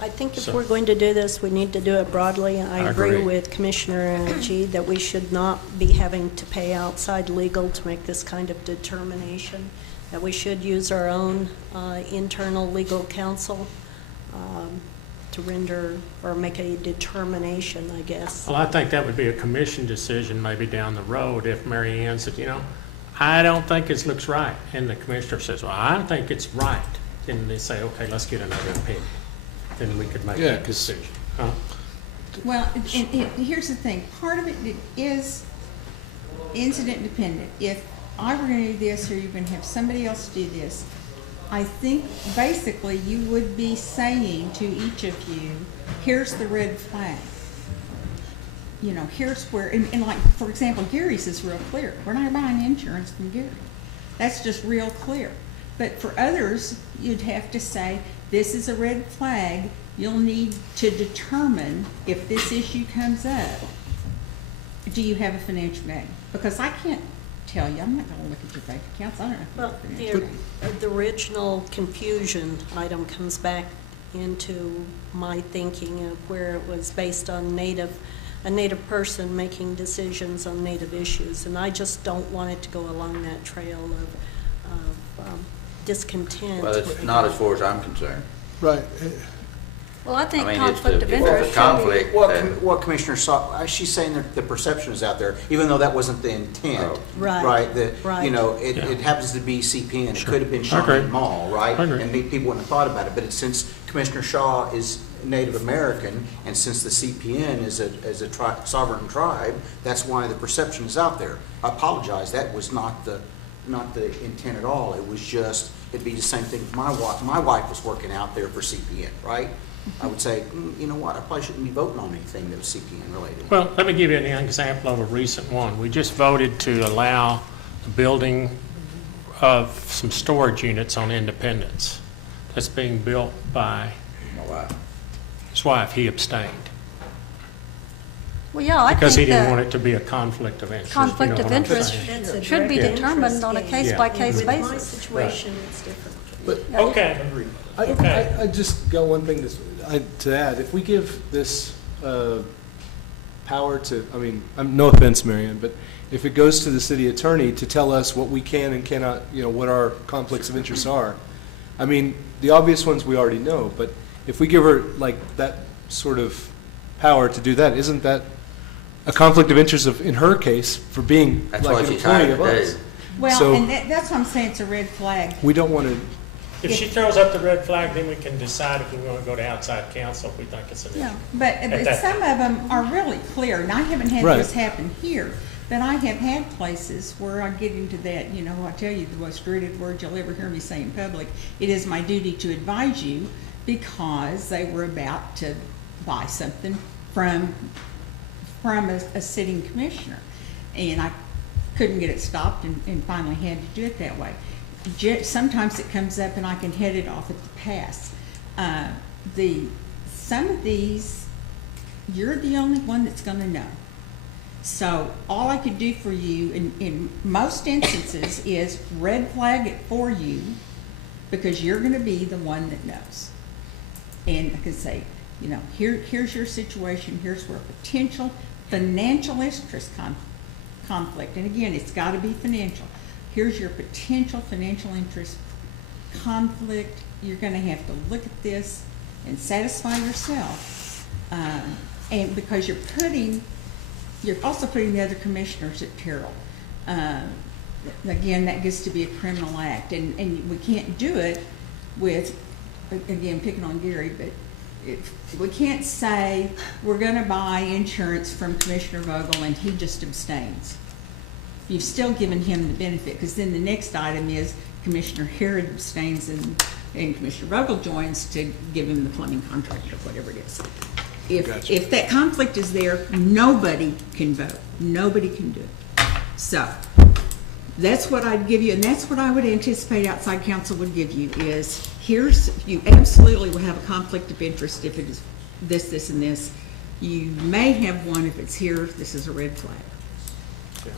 I think if So- we're going to do this, we need to do it broadly. I agree agree. with Commissioner G that we should not be having to pay outside legal to make this kind of determination, that we should use our own internal legal counsel to render or make a determination, I guess. Well, I think that would be a commission decision maybe down the road if Mary Ann said, you know, I don't think this looks right. And the commissioner says, well, I think it's right. Then they say, okay, let's get another opinion. Then we could make Yeah, that 'cause- decision. Huh? Well, and here's the thing. Part of it is incident dependent. If I were going to do this or you're going to have somebody else do this, I think basically you would be saying to each of you, here's the red flag. You know, here's where, and like, for example, Gary's is real clear. We're not buying insurance from Gary. That's just real clear. But for others, you'd have to say, this is a red flag. You'll need to determine if this issue comes up, do you have a financial gain? Because I can't tell you, I'm not going to look at your bank accounts. I don't know. Well, the original confusion item comes back into my thinking of where it was based on a Native person making decisions on Native issues, and I just don't want it to go along that trail of discontent. Well, it's not as far as I'm concerned. Right. Well, I think I mean, it's conflict of the interest should conflict. be. What Commissioner saw, she's saying that the perception is out there, even though that wasn't the intent. Right. Right, that, Right. you know, it Yeah. happens to be CPN, it Sure. could have been I Shawnee agree. Mall, right? I agree. And people wouldn't have thought about it, but since Commissioner Shaw is Native American, and since the CPN is a sovereign tribe, that's why the perception is out there. I apologize, that was not the intent at all. It was just, it'd be the same thing if my wife was working out there for CPN, right? I would say, you know what, I probably shouldn't be voting on anything that was CPN related. Well, let me give you an example of a recent one. We just voted to allow the building of some storage units on Independence. That's being built by his wife. He abstained Well, yeah, I because he think didn't want that it to be a conflict of interest. you know conflict of what I'm interest saying? should be Yeah. determined on a case-by-case With my basis. situation, it's different. But Okay. I just got one thing to add. If we give this power to, I mean, no offense, Marion, but if it goes to the city attorney to tell us what we can and cannot, you know, what our conflicts of interest are, I mean, the obvious ones we already know, but if we give her like that sort of power to do that, isn't that a conflict of interest in her case for being That's like what an she's employee hired of to us? do. Well, So- and that's why I'm saying it's a red flag. We don't want to. If she throws up the red flag, then we can decide if we want to go to outside counsel if we think it's an issue. Yeah, but that some of them are really clear, and I haven't had Right. this happen here, but I have had places where I get into that, you know, I tell you the most dreaded word you'll ever hear me say in public, it is my duty to advise you, because they were about to buy something from a sitting commissioner, and I couldn't get it stopped and finally had to do it that way. Sometimes it comes up and I can head it off at the pass. some of these, you're the only one that's gonna know. So all I could do for you in most instances is red flag it for you, because you're gonna be the one that knows. And I can say, you know, here's your situation, here's where potential financial interest conflict, and again, it's gotta be financial. Here's your potential financial interest conflict. You're gonna have to look at this and satisfy yourself. And because you're also putting the other commissioners at peril. Again, that gets to be a criminal act, and we can't do it with, again, picking on Gary, but we can't say we're gonna buy insurance from Commissioner Vogel and he just abstains. You've still given him the benefit, because then the next item is Commissioner Harrod abstains and Commissioner Vogel joins to give him the plumbing contract or whatever it is. If that conflict is there, nobody can vote. Nobody can do it. So that's what I'd give you, and that's what I would anticipate outside counsel would give you is, you absolutely will have a conflict of interest if it is this, and this. You may have one if it's here, this is a red flag.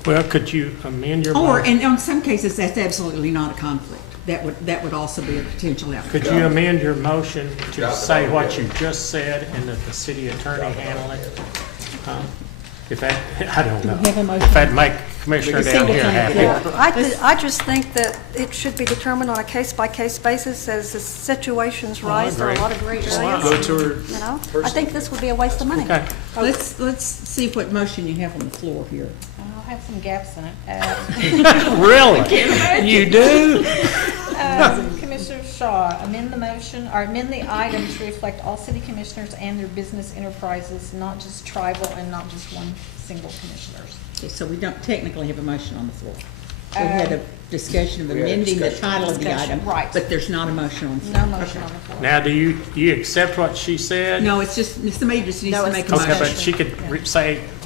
Well, could you amend your Or, motion? and in some cases, that's absolutely not a conflict. That would also be a potential outcome. Could you amend your motion to say what you just said and that the city attorney handle it? If that, I don't know. We have a motion. If that'd make Commissioner down here happy. I just think that it should be determined on a case-by-case basis as the situations rise. There are a lot of gray areas. Go to her You know, I think this would be a waste of money. Okay. Let's see what motion you have on the floor here. I'll have some gaps in it. Really? You do? Commissioner Shaw, amend the motion, or amend the item to reflect all city commissioners and their business enterprises, not just tribal and not just one single commissioners. Okay, so we don't technically have a motion on the floor. We had a discussion of amending the title of the item, right. But there's not a motion on the floor. No motion on the floor. Now, do you accept what she said? No, it's just, somebody just needs to make a motion. Okay, but she could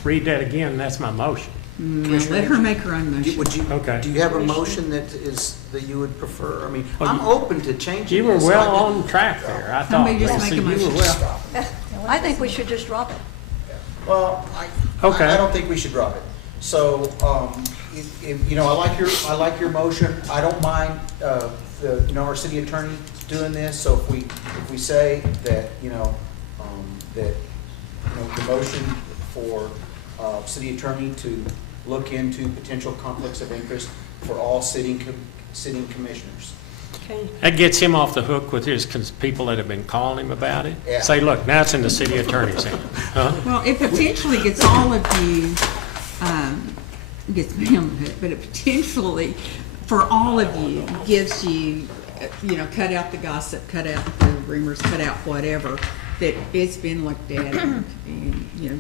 read that again, and that's my motion. Let her make her own motion. Okay. Do you have a motion that you would prefer? I mean, I'm open to changing. You were this. well on track there, I thought. Somebody just make a You were motion. well. I think we should just drop it. Well, Okay. I don't think we should drop it. So, you know, I like your motion. I don't mind, our city attorney doing this. So if we say that, the motion for city attorney to look into potential conflicts of interest for all sitting commissioners. Okay. That gets him off the hook with his people that have been calling him about it. Yeah. Say, look, now it's in the city attorney's hand. Huh? Well, it potentially gets all of you, gets me on the hook, but it potentially, for all of you, gives you, cut out the gossip, cut out the rumors, cut out whatever, that it's been looked at, and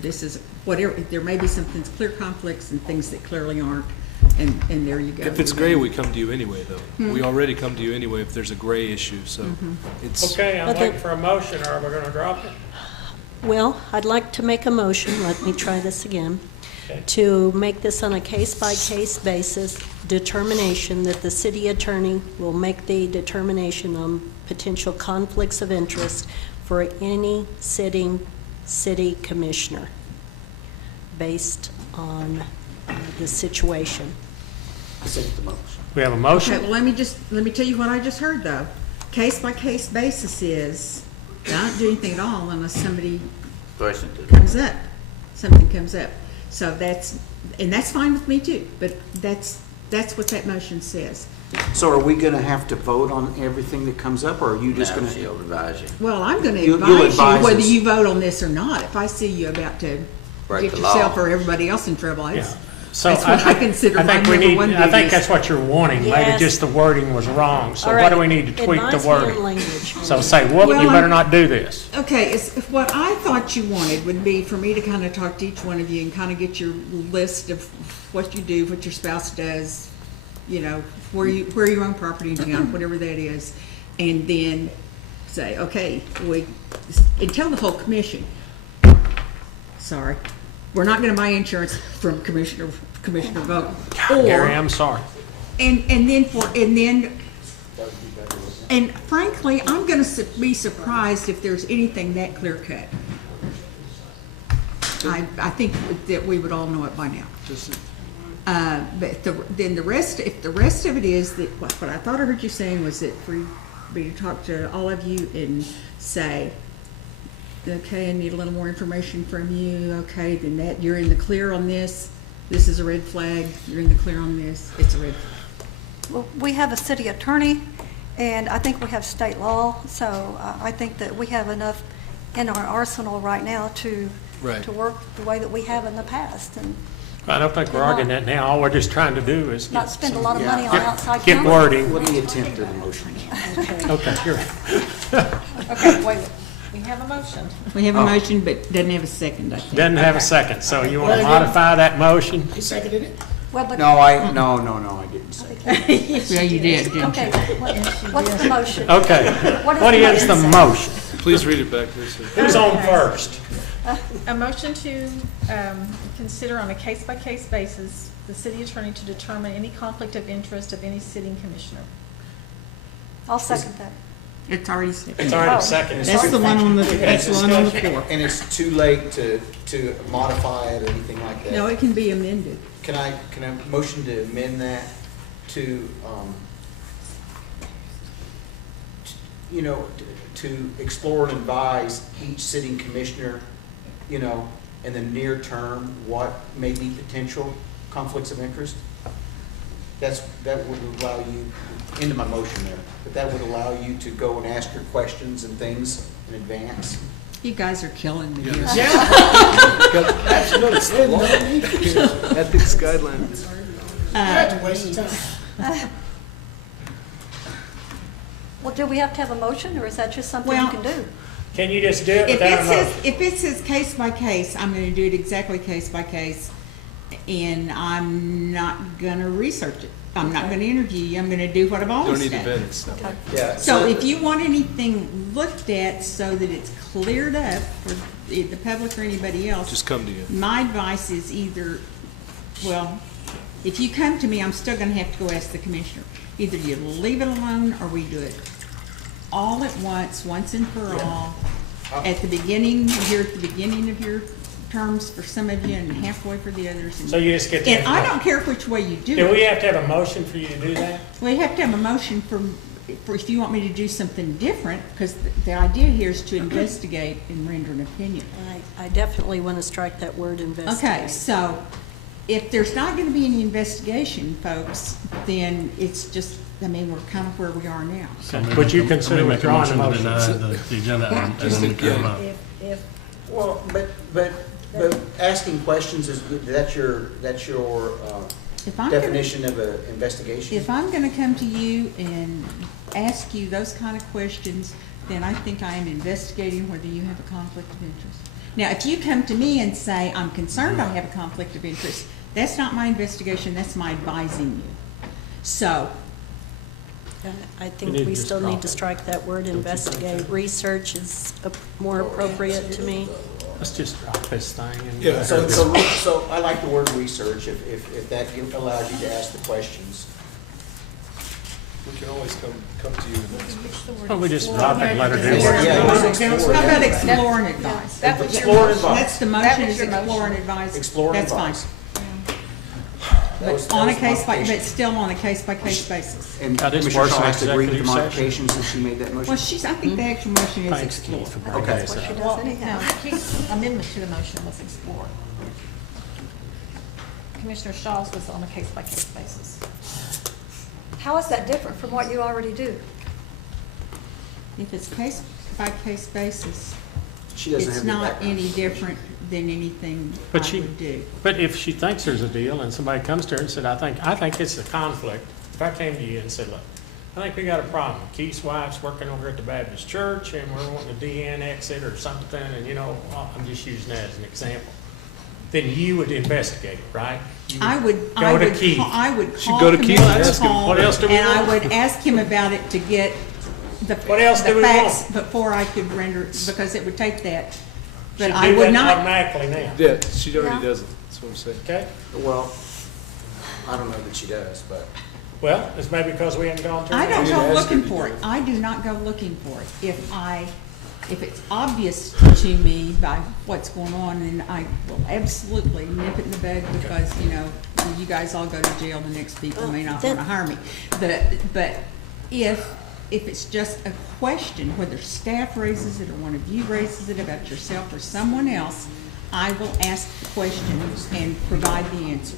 this is, whatever, there may be some things, clear conflicts and things that clearly aren't, and there you go. If it's gray, we come to you anyway, though. We already come to you anyway if there's a gray issue, so it's. Okay, I'm waiting for a motion, or are we gonna drop it? Well, I'd like to make a motion, let me try this again, to make this on a case-by-case basis, determination that the city attorney will make the determination on potential conflicts of interest for any sitting city commissioner based on the situation. We have a motion? Okay, well, let me tell you what I just heard, though. Case-by-case basis is, don't do anything at all unless somebody comes up, something comes up. So that's fine with me too, but that's what that motion says. So are we gonna have to vote on everything that comes up, or are you just gonna? She'll advise you. Well, I'm gonna You'll advise you advise whether us. you vote on this or not. If I see you about to Break get the yourself law. or everybody else in trouble, Yeah. it's, So that's what I consider my number one I think duty. that's what you're wanting. Maybe Yes. just the wording was wrong. So All what right. do we need to tweak the Advise me on wording? language. So say, well, Well, you better I'm- not do this. Okay, what I thought you wanted would be for me to kind of talk to each one of you and kind of get your list of what you do, what your spouse does, where you own property in town, whatever that is, and then say, okay, and tell the whole commission, sorry, we're not going to buy insurance from Commissioner Vogel. Gary, I'm sorry. And then And frankly, I'm gonna be surprised if there's anything that clear cut. I think that we would all know it by now. But then the rest, if the rest of it is that, what I thought I heard you saying was that for me to talk to all of you and say, okay, I need a little more information from you, okay, then that, you're in the clear on this is a red flag, you're in the clear on this, it's a red flag. Well, we have a city attorney, and I think we have state law, so I think that we have enough in our arsenal right now to work the way that we have in the past, and I don't think we're arguing that now. All we're just trying to do is not spend a lot of money on outside get counsel. wording. Let me attempt a motion. Okay, here. Okay, wait, we have a motion. We have a motion, but doesn't have a second, I think. Doesn't have a second, so you want to modify that motion? He seconded it? Well, but No, I didn't say. Yeah, you did, didn't you? okay, what's the motion? Okay. What is the motion? Please read it back, Lisa. Who's on first? A motion to consider on a case-by-case basis the city attorney to determine any conflict of interest of any sitting commissioner. I'll second that. It's already seconded. It's already seconded. That's the one on the floor. And it's too late to modify it or anything like that? No, it can be amended. Can I motion to amend that to, to explore and advise each sitting commissioner, in the near term, what may be potential conflicts of interest? That would allow you, into my motion there, but that would allow you to go and ask your questions and things in advance. You guys are killing me here. Ethics guidelines. That's a waste of time. Well, do we have to have a motion, or is that just something you can do? Can you just do it If without a it motion? says, if it says case by case, I'm gonna do it exactly case by case, and I'm not gonna research it. I'm not gonna interview you, I'm gonna do what I've Don't always need to done. vet it, so. Yeah. So if you want anything looked at so that it's cleared up for the public or anybody else, Just come to you. my advice is either, well, if you come to me, I'm still gonna have to go ask the commissioner. Either you leave it alone or we do it all at once and for all. At the beginning, you're at the beginning of your terms for some of you and halfway for the others. So you just get to And have a I don't care which way you do it. Do we have to have a motion for you to do that? We have to have a motion for if you want me to do something different, because the idea here is to investigate and render an opinion. I definitely want to strike that word investigate. Okay, so if there's not gonna be any investigation, folks, then it's just, I mean, we're kind of where we are now. Would you consider Make a withdrawing the motion to motion? deny the agenda item as an agenda. Well, but asking questions that's your If I'm gonna- definition of an investigation? If I'm gonna come to you and ask you those kind of questions, then I think I am investigating whether you have a conflict of interest. Now, if you come to me and say, I'm concerned I have a conflict of interest, that's not my investigation, that's my advising you. So, I think we still need to strike that word investigate. Research is more appropriate to me. Let's just drop this thing. And Yeah. So I like the word research, if that allows you to ask the questions. We can always come to you and ask. Well, we just drop it and let her do how it. about explore and advise? That was your Explore and motion. advise. That's the That motion, was is your explore motion. and advise. Explore and That's fine. advise. But on a case by, but still on a case-by-case basis. And Now, this Commissioner works in Shaw has to agree with the executive session. modifications if she made that motion? Well, I think the actual motion is Thanks, explore. Keith, for bringing Okay. this up. She does Well, anyhow. no, his amendment to the motion was explore. Commissioner Shaw's was on a case-by-case basis. How is that different from what you already do? If it's case-by-case basis, She doesn't it's have the not background. any different than anything I But she, would do. but if she thinks there's a deal and somebody comes to her and said, I think it's a conflict, if I came to you and said, look, I think we got a problem. Keith's wife's working over at the Baptist church and we're wanting to de-annex it or something, and I'm just using that as an example. Then you would investigate it, right? You I would go to Keith. call go to Keith and Commissioner ask him. Hall, What else do we and I want? would ask him about it to get the What else do we facts want? before I could render, because it would take that. But She'd I do would that not, automatically now, Yeah, she already Yeah. does it, that's what I'm saying. okay? Well, I don't know that she does, but Well, it's maybe because we haven't gone through. I don't it. go looking for it. I do not go looking for it. If it's obvious to me by what's going on, then I will absolutely nip it in the bud because, you know, you guys all go to jail, the next people may not want to hire me. But if it's just a question, whether staff raises it or one of you raises it about yourself or someone else, I will ask the question and provide the answer.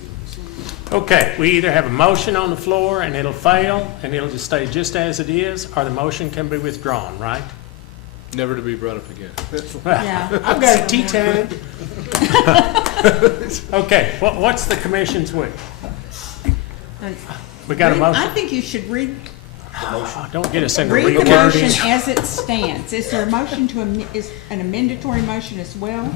Okay, we either have a motion on the floor and it'll fail and it'll just stay just as it is, or the motion can be withdrawn, right? Never to be brought up again. Yeah, I've got it. Tea time. Okay, what's the commission's wish? We got a motion? I think you should read Don't get us into Read the rewording. motion as it stands. Is there a motion is an amendatory motion as well?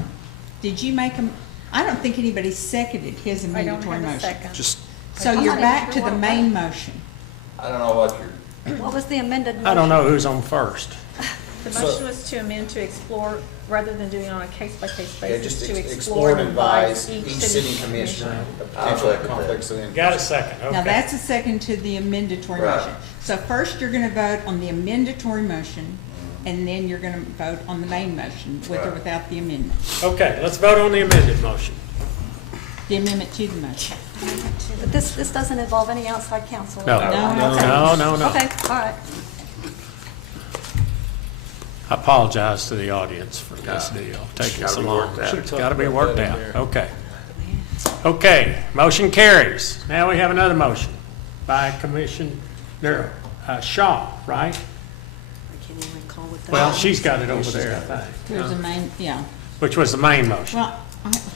Did you make a, I don't think anybody seconded his I don't amendatory have a motion. second. So you're back to the main motion. I don't know what you're. What was the amended motion? I don't know who's on first. The motion was to amend to explore, rather than doing it on a case-by-case Yeah, basis, just to explore explore and and advise advise each city commissioner. of potential conflicts of interest. Got a second, okay. Now, that's a second to the amendatory Right. motion. So first, you're gonna vote on the amendatory motion, and then you're gonna vote on the main motion, with or Right. without the amendment. Okay, let's vote on the amended motion. The amendment to the motion. But this doesn't involve any outside counsel? No. No. No. Okay, all right. I apologize to the audience for this deal, taking so long. It's got to be worked out, okay. Okay, motion carries. Now we have another motion by Commissioner Shaw, right? I can't even recall what that Well, was. she's got it over there, I think. There's a main, yeah. Which was the main motion. Well,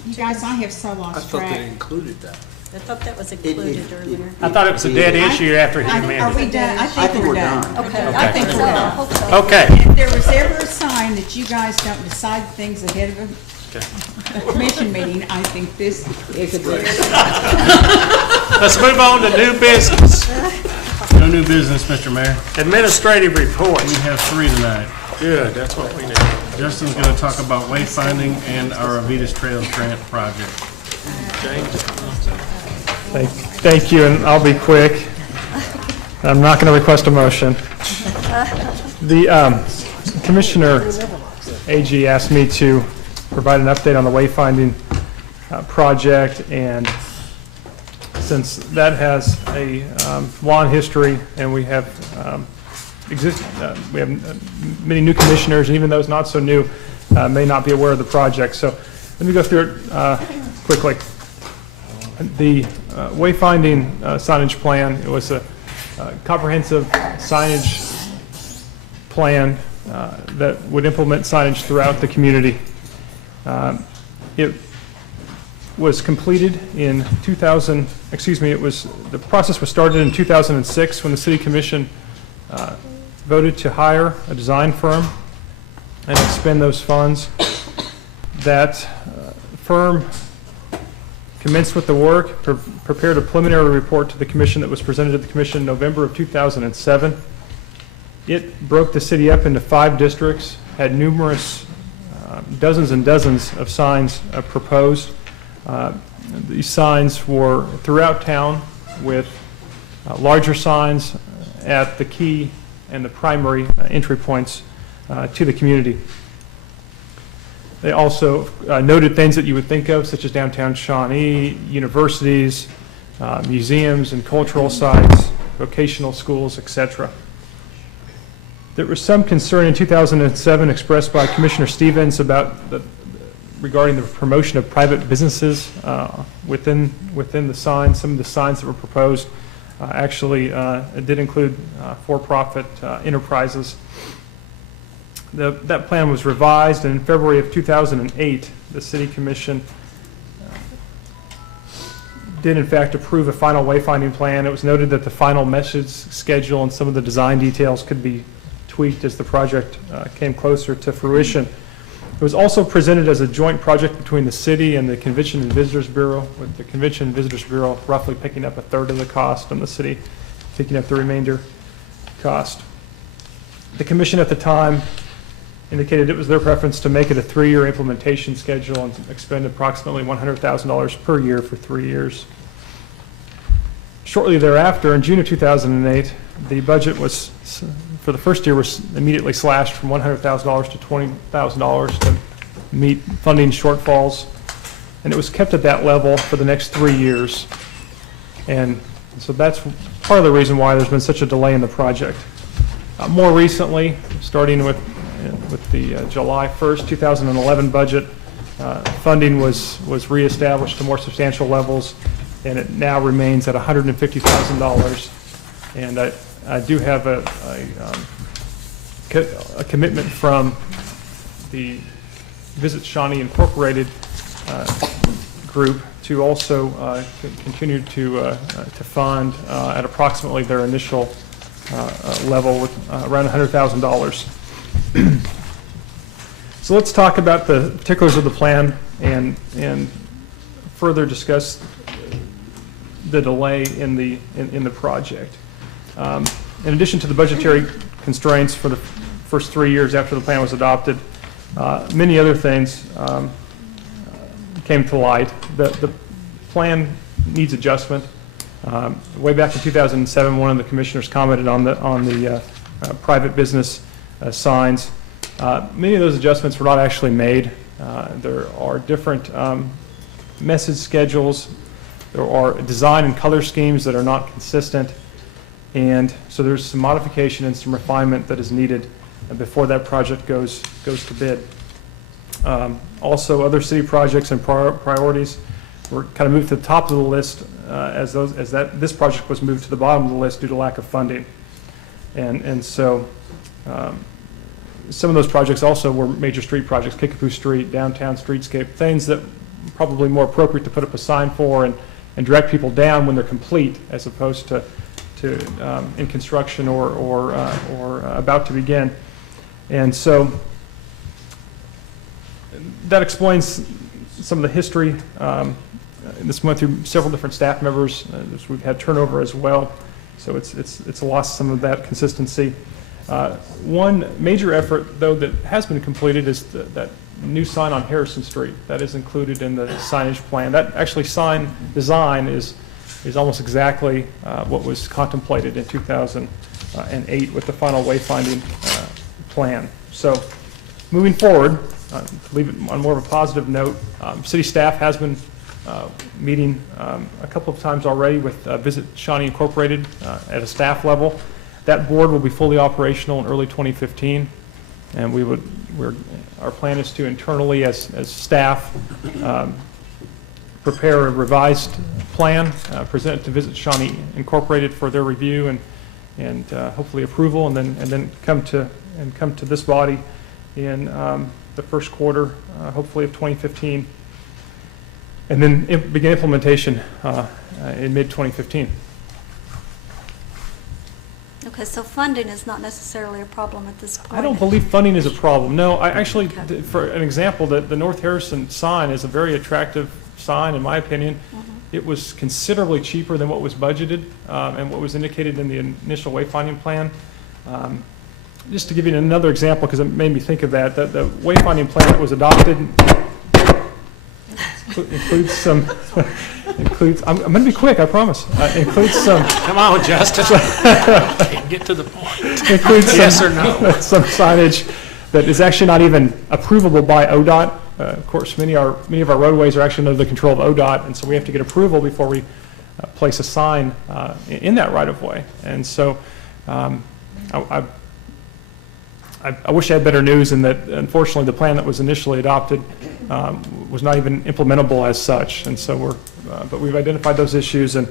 you guys, I have so I lost thought track. they included that. I thought that was included earlier. I thought it was a dead issue after he Are amended we it. done? I think we're done. Okay. I think we're I done. hope so. Okay, If there was ever a sign that you guys don't decide things ahead of a commission meeting, I think this is a good. let's move on to new business. No new business, Mr. Mayor. Administrative reports. We have 3 tonight. Good, that's what we need. Justin's going to talk about wayfinding and our Avitas Trails grant project. Thank you, and I'll be quick. I'm not going to request a motion. The Commissioner AG asked me to provide an update on the wayfinding project, and since that has a long history, and we have many new commissioners, and even those not so new may not be aware of the project. So let me go through it quickly. The wayfinding signage plan, it was a comprehensive signage plan that would implement signage throughout the community. It was completed in 2000, the process was started in 2006 when the City Commission voted to hire a design firm and expend those funds. That firm commenced with the work, prepared a preliminary report to the commission that was presented to the commission in November of 2007. It broke the city up into 5 districts, had numerous, dozens and dozens of signs proposed. These signs were throughout town with larger signs at the key and the primary entry points to the community. They also noted things that you would think of, such as downtown Shawnee, universities, museums and cultural sites, vocational schools, etc. There was some concern in 2007 expressed by Commissioner Stevens about regarding the promotion of private businesses within the signs. Some of the signs that were proposed actually did include for-profit enterprises. That plan was revised, and in February of 2008, the City Commission did in fact approve a final wayfinding plan. It was noted that the final message schedule and some of the design details could be tweaked as the project came closer to fruition. It was also presented as a joint project between the city and the Convention and Visitors Bureau, with the Convention and Visitors Bureau roughly picking up 1/3 of the cost and the city picking up the remainder cost. The commission at the time indicated it was their preference to make it a 3-year implementation schedule and expend approximately $100,000 per year for 3 years. Shortly thereafter, in June of 2008, the budget was, for the first year, was immediately slashed from $100,000 to $20,000 to meet funding shortfalls, and it was kept at that level for the next 3 years. And so that's part of the reason why there's been such a delay in the project. More recently, starting with the July 1st, 2011 budget, funding was reestablished to more substantial levels, and it now remains at $150,000. And I do have a commitment from the Visit Shawnee Incorporated group to also continue to fund at approximately their initial level with around $100,000. So let's talk about the particulars of the plan and further discuss the delay in the project. In addition to the budgetary constraints for the first 3 years after the plan was adopted, many other things came to light. The plan needs adjustment. Way back in 2007, one of the commissioners commented on the private business signs. Many of those adjustments were not actually made. There are different message schedules. There are design and color schemes that are not consistent. And so there's some modification and some refinement that is needed before that project goes to bid. Also, other city projects and priorities were kind of moved to the top of the list this project was moved to the bottom of the list due to lack of funding. And so some of those projects also were major street projects, Kickapoo Street, downtown streetscape, things that probably more appropriate to put up a sign for and direct people down when they're complete, as opposed to in construction or about to begin. And so that explains some of the history. This went through several different staff members. We've had turnover as well, so it's lost some of that consistency. One major effort, though, that has been completed is that new sign on Harrison Street. That is included in the signage plan. That actually sign design is almost exactly what was contemplated in 2008 with the final wayfinding plan. So moving forward, to leave it on more of a positive note, city staff has been meeting a couple of times already with Visit Shawnee Incorporated at a staff level. That board will be fully operational in early 2015, and our plan is to internally, as staff, prepare a revised plan, present it to Visit Shawnee Incorporated for their review and hopefully approval, and then come to this body in the first quarter, hopefully of 2015, and then begin implementation in mid-2015. Okay, so funding is not necessarily a problem at this point? I don't believe funding is a problem. No, I actually, for an example, the North Harrison sign is a very attractive sign, in my opinion. Mm-hmm. It was considerably cheaper than what was budgeted and what was indicated in the initial wayfinding plan. Just to give you another example, because it made me think of that, the wayfinding plan that was adopted includes some, I'm going to be quick, I promise. Includes some. Come on, Justin. Get to the point. Includes yes or no. Some signage that is actually not even approvable by ODOT. Of course, many of our roadways are actually under the control of ODOT, and so we have to get approval before we place a sign in that right-of-way. And so I wish I had better news in that, unfortunately, the plan that was initially adopted was not even implementable as such. And so but we've identified those issues, and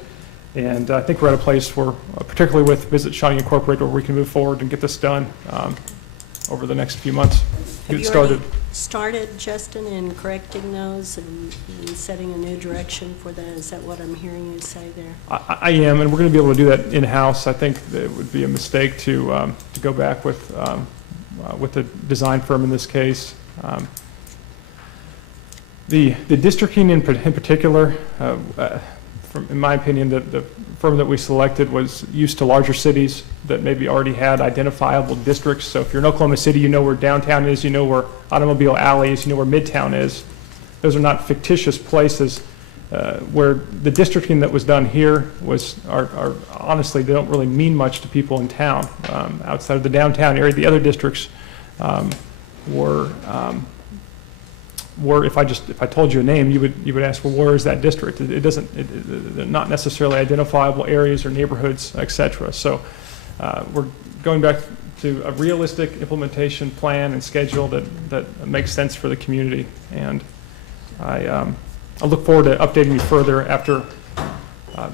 I think we're at a place where, particularly with Visit Shawnee Incorporated, where we can move forward and get this done over the next few months. Have Get you started. already started, Justin, in correcting those and setting a new direction for that? Is that what I'm hearing you say there? I am, and we're going to be able to do that in-house. I think that it would be a mistake to go back with a design firm in this case. The districting in particular, in my opinion, the firm that we selected was used to larger cities that maybe already had identifiable districts. So if you're in Oklahoma City, you know where downtown is, you know where Automobile Alley is, you know where Midtown is. Those are not fictitious places. where the districting that was done here are honestly, they don't really mean much to people in town outside of the downtown area. The other districts were if I told you a name, you would ask, well, where is that district? They're not necessarily identifiable areas or neighborhoods, et cetera. So we're going back to a realistic implementation plan and schedule that makes sense for the community. And I look forward to updating you further after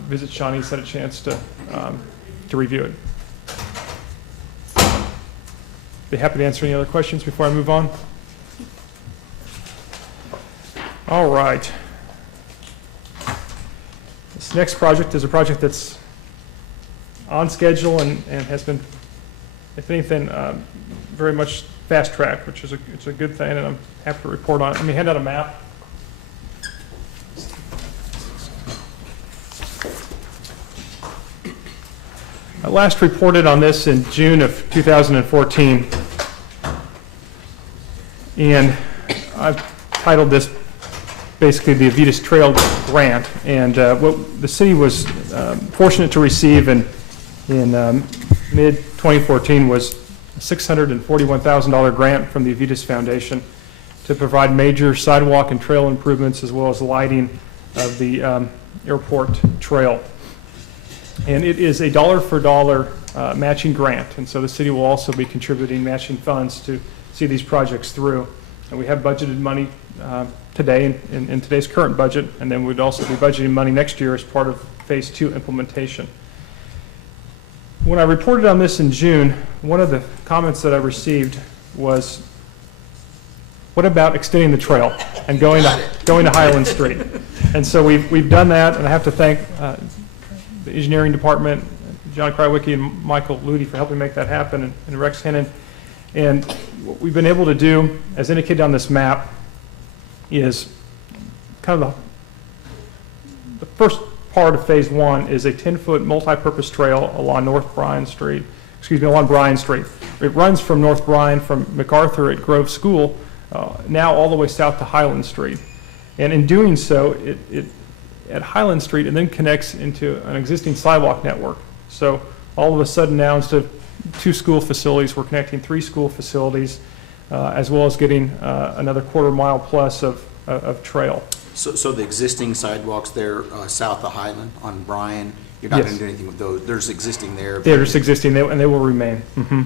Visit Shawnee's had a chance to review it. Be happy to answer any other questions before I move on. All right. This next project is a project that's on schedule and has been, if anything, very much fast-tracked, which is it's a good thing, and I'm happy to report on it. Let me hand out a map. I last reported on this in June of 2014, and I've titled this basically the Avitas Trail Grant. And what the city was fortunate to receive in mid-2014 was a $641,000 grant from the Avitas Foundation to provide major sidewalk and trail improvements as well as lighting of the airport trail. And it is a dollar-for-dollar matching grant, and so the city will also be contributing matching funds to see these projects through. And we have budgeted money today in today's current budget, and then we'd also be budgeting money next year as part of Phase 2 implementation. When I reported on this in June, one of the comments that I received was, what about extending the trail and going to Highland Street? And so we've done that, and I have to thank the engineering department, John Krywicki and Michael Ludi for helping make that happen, and Rex Hennon. And what we've been able to do, as indicated on this map, is kind of the first part of Phase 1 is a 10-foot multi-purpose trail along Bryan Street. It runs from North Bryan, from MacArthur at Grove School, now all the way south to Highland Street. And in doing so, it at Highland Street, and then connects into an existing sidewalk network. So all of a sudden now, instead of 2 school facilities, we're connecting 3 school facilities, as well as getting another quarter-mile plus of trail. So the existing sidewalks there south of Highland on Bryan, you're not Yes. going to do anything with those? There's existing there? They're just existing, and they will remain. Mm-hmm.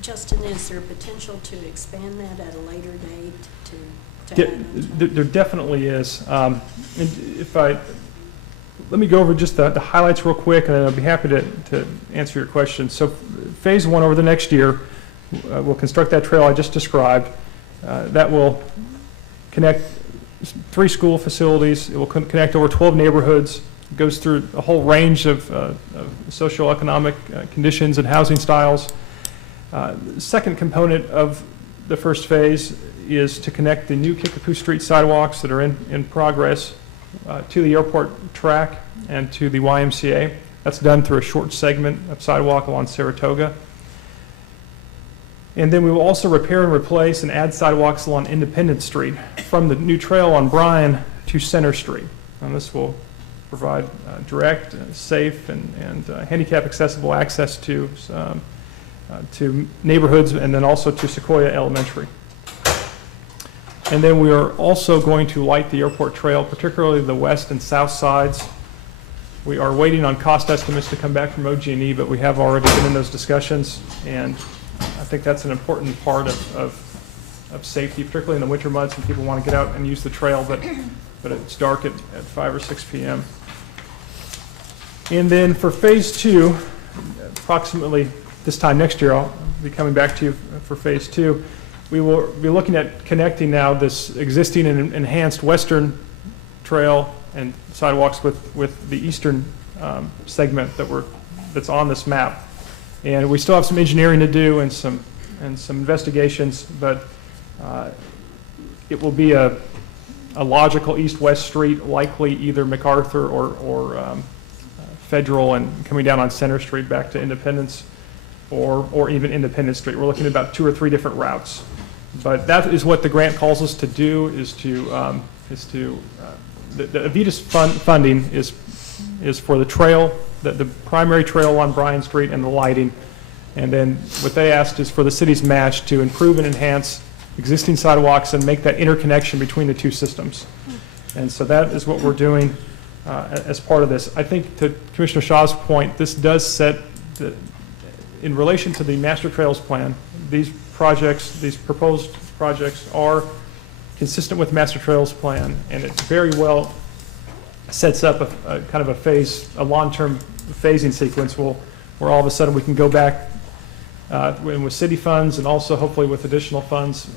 Justin, is there potential to expand that at a later date to There definitely is. And let me go over just the highlights real quick, and then I'll be happy to answer your questions. So Phase 1 over the next year, we'll construct that trail I just described. That will connect 3 school facilities. It will connect over 12 neighborhoods. It goes through a whole range of socioeconomic conditions and housing styles. The second component of the first phase is to connect the new Kickapoo Street sidewalks that are in progress to the airport track and to the YMCA. That's done through a short segment of sidewalk along Saratoga. And then we will also repair and replace and add sidewalks along Independence Street from the new trail on Bryan to Center Street. And this will provide direct, safe, and handicap accessible access to neighborhoods, and then also to Sequoia Elementary. And then we are also going to light the airport trail, particularly the west and south sides. We are waiting on cost estimates to come back from OG&E, but we have already been in those discussions, and I think that's an important part of safety, particularly in the winter months when people want to get out and use the trail, but it's dark at 5 or 6 p.m. And then for Phase 2, approximately this time next year, I'll be coming back to you for Phase 2. We will be looking at connecting now this existing and enhanced western trail and sidewalks with the eastern segment that's on this map. And we still have some engineering to do and some investigations, but it will be a logical east-west street, likely either MacArthur or Federal, and coming down on Center Street back to Independence, or even Independence Street. We're looking at about 2 or 3 different routes. But that is what the grant calls us to do, is to the Avitas funding is for the trail, the primary trail on Bryan Street and the lighting. And then what they asked is for the city's match to improve and enhance existing sidewalks and make that interconnection between the two systems. And so that is what we're doing as part of this. I think to Commissioner Shaw's point, this does set, in relation to the Master Trails Plan, these projects, these proposed projects are consistent with Master Trails Plan, and it very well sets up a kind of a phase, a long-term phasing sequence where all of a sudden we can go back with city funds and also hopefully with additional funds,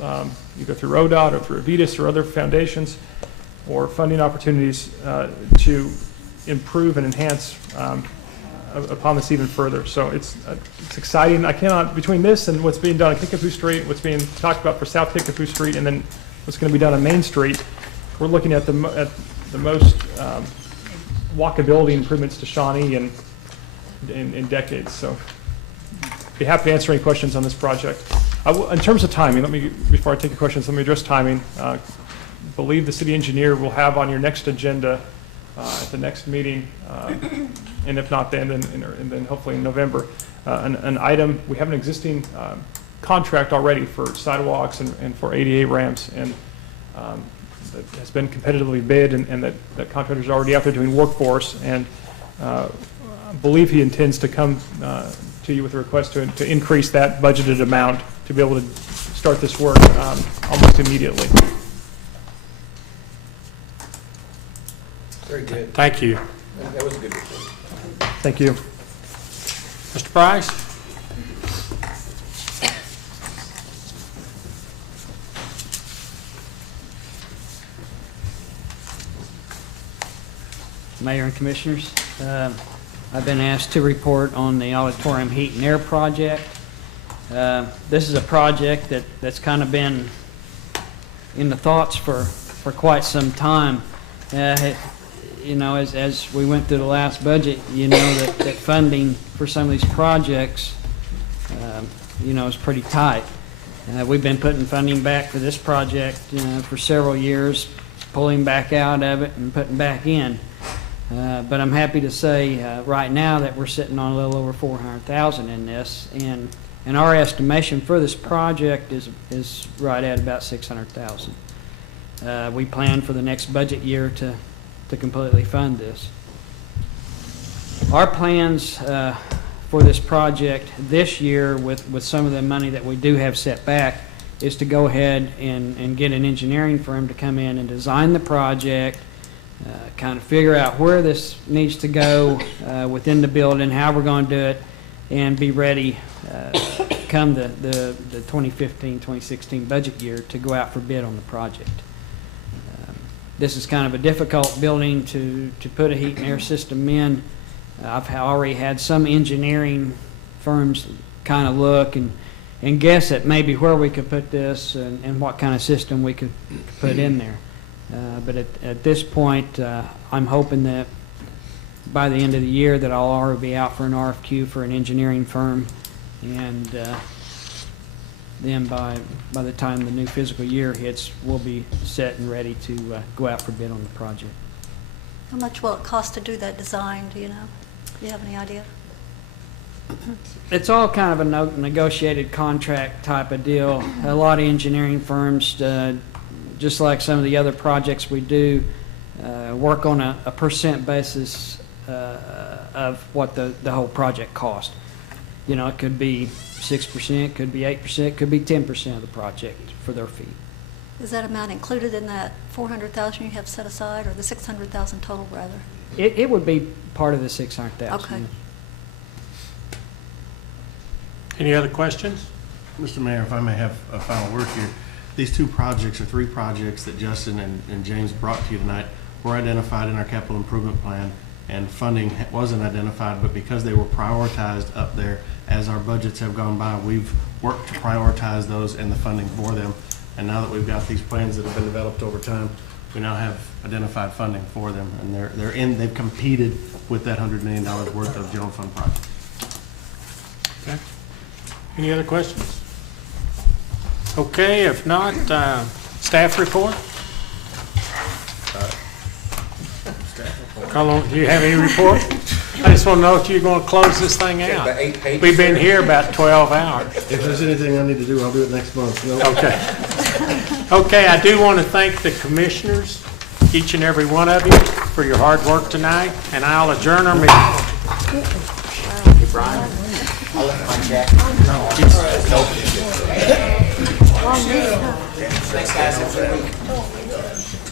either through ODOT or through Avitas or other foundations or funding opportunities to improve and enhance upon this even further. So it's exciting. I cannot, between this and what's being done on Kickapoo Street, what's being talked about for South Kickapoo Street, and then what's going to be done on Main Street, we're looking at the most walkability improvements to Shawnee in decades. So be happy to answer any questions on this project. In terms of timing, before I take your questions, let me address timing. I believe the city engineer will have on your next agenda at the next meeting, and if not then, and then hopefully in November, an item. We have an existing contract already for sidewalks and for ADA ramps, and that has been competitively bid, and that contractor's already out there doing work for us, and I believe he intends to come to you with a request to increase that budgeted amount to be able to start this work almost immediately. Very good. Thank you. That was a good report. Thank you. Mr. Price? Mayor and Commissioners, I've been asked to report on the auditorium heat and air project. This is a project that's kind of been in the thoughts for quite some time. You know, as we went through the last budget, you know that funding for some of these projects, you know, is pretty tight. We've been putting funding back for this project for several years, pulling back out of it and putting back in. But I'm happy to say right now that we're sitting on a little over $400,000 in this, and our estimation for this project is right at about $600,000. We plan for the next budget year to completely fund this. Our plans for this project this year, with some of the money that we do have set back, is to go ahead and get an engineering firm to come in and design the project, kind of figure out where this needs to go within the building, how we're going to do it, and be ready come the 2015-2016 budget year to go out for bid on the project. This is kind of a difficult building to put a heat and air system in. I've already had some engineering firms kind of look and guess at maybe where we could put this and what kind of system we could put in there. But at this point, I'm hoping that by the end of the year that I'll already be out for an RFQ for an engineering firm, and then by the time the new fiscal year hits, we'll be set and ready to go out for bid on the project. How much will it cost to do that design, do you know? Do you have any idea? It's all kind of a negotiated contract type of deal. A lot of engineering firms, just like some of the other projects we do, work on a percent basis of what the whole project cost. You know, it could be 6%, could be 8%, could be 10% of the project for their fee. Is that amount included in that $400,000 you have set aside, or the $600,000 total, rather? It would be part of the $600,000. Okay. Any other questions? Mr. Mayor, if I may have a final word here. These two projects, or three projects that Justin and James brought to you tonight, were identified in our capital improvement plan, and funding wasn't identified, but because they were prioritized up there as our budgets have gone by, we've worked to prioritize those and the funding for them. And now that we've got these plans that have been developed over time, we now have identified funding for them, and they've competed with that $100 million worth of general fund projects. Okay. Any other questions? Okay, if not, staff report. How long, do you have any report? I just want to know if you're going to close this thing out. We've been here about 12 hours. If there's anything I need to do, I'll do it next month. No? Okay. Okay, I do want to thank the commissioners, each and every one of you, for your hard work tonight, and I'll adjourn our meeting. Hey, Brian, I left my jacket. Thanks, guys. Have a good week.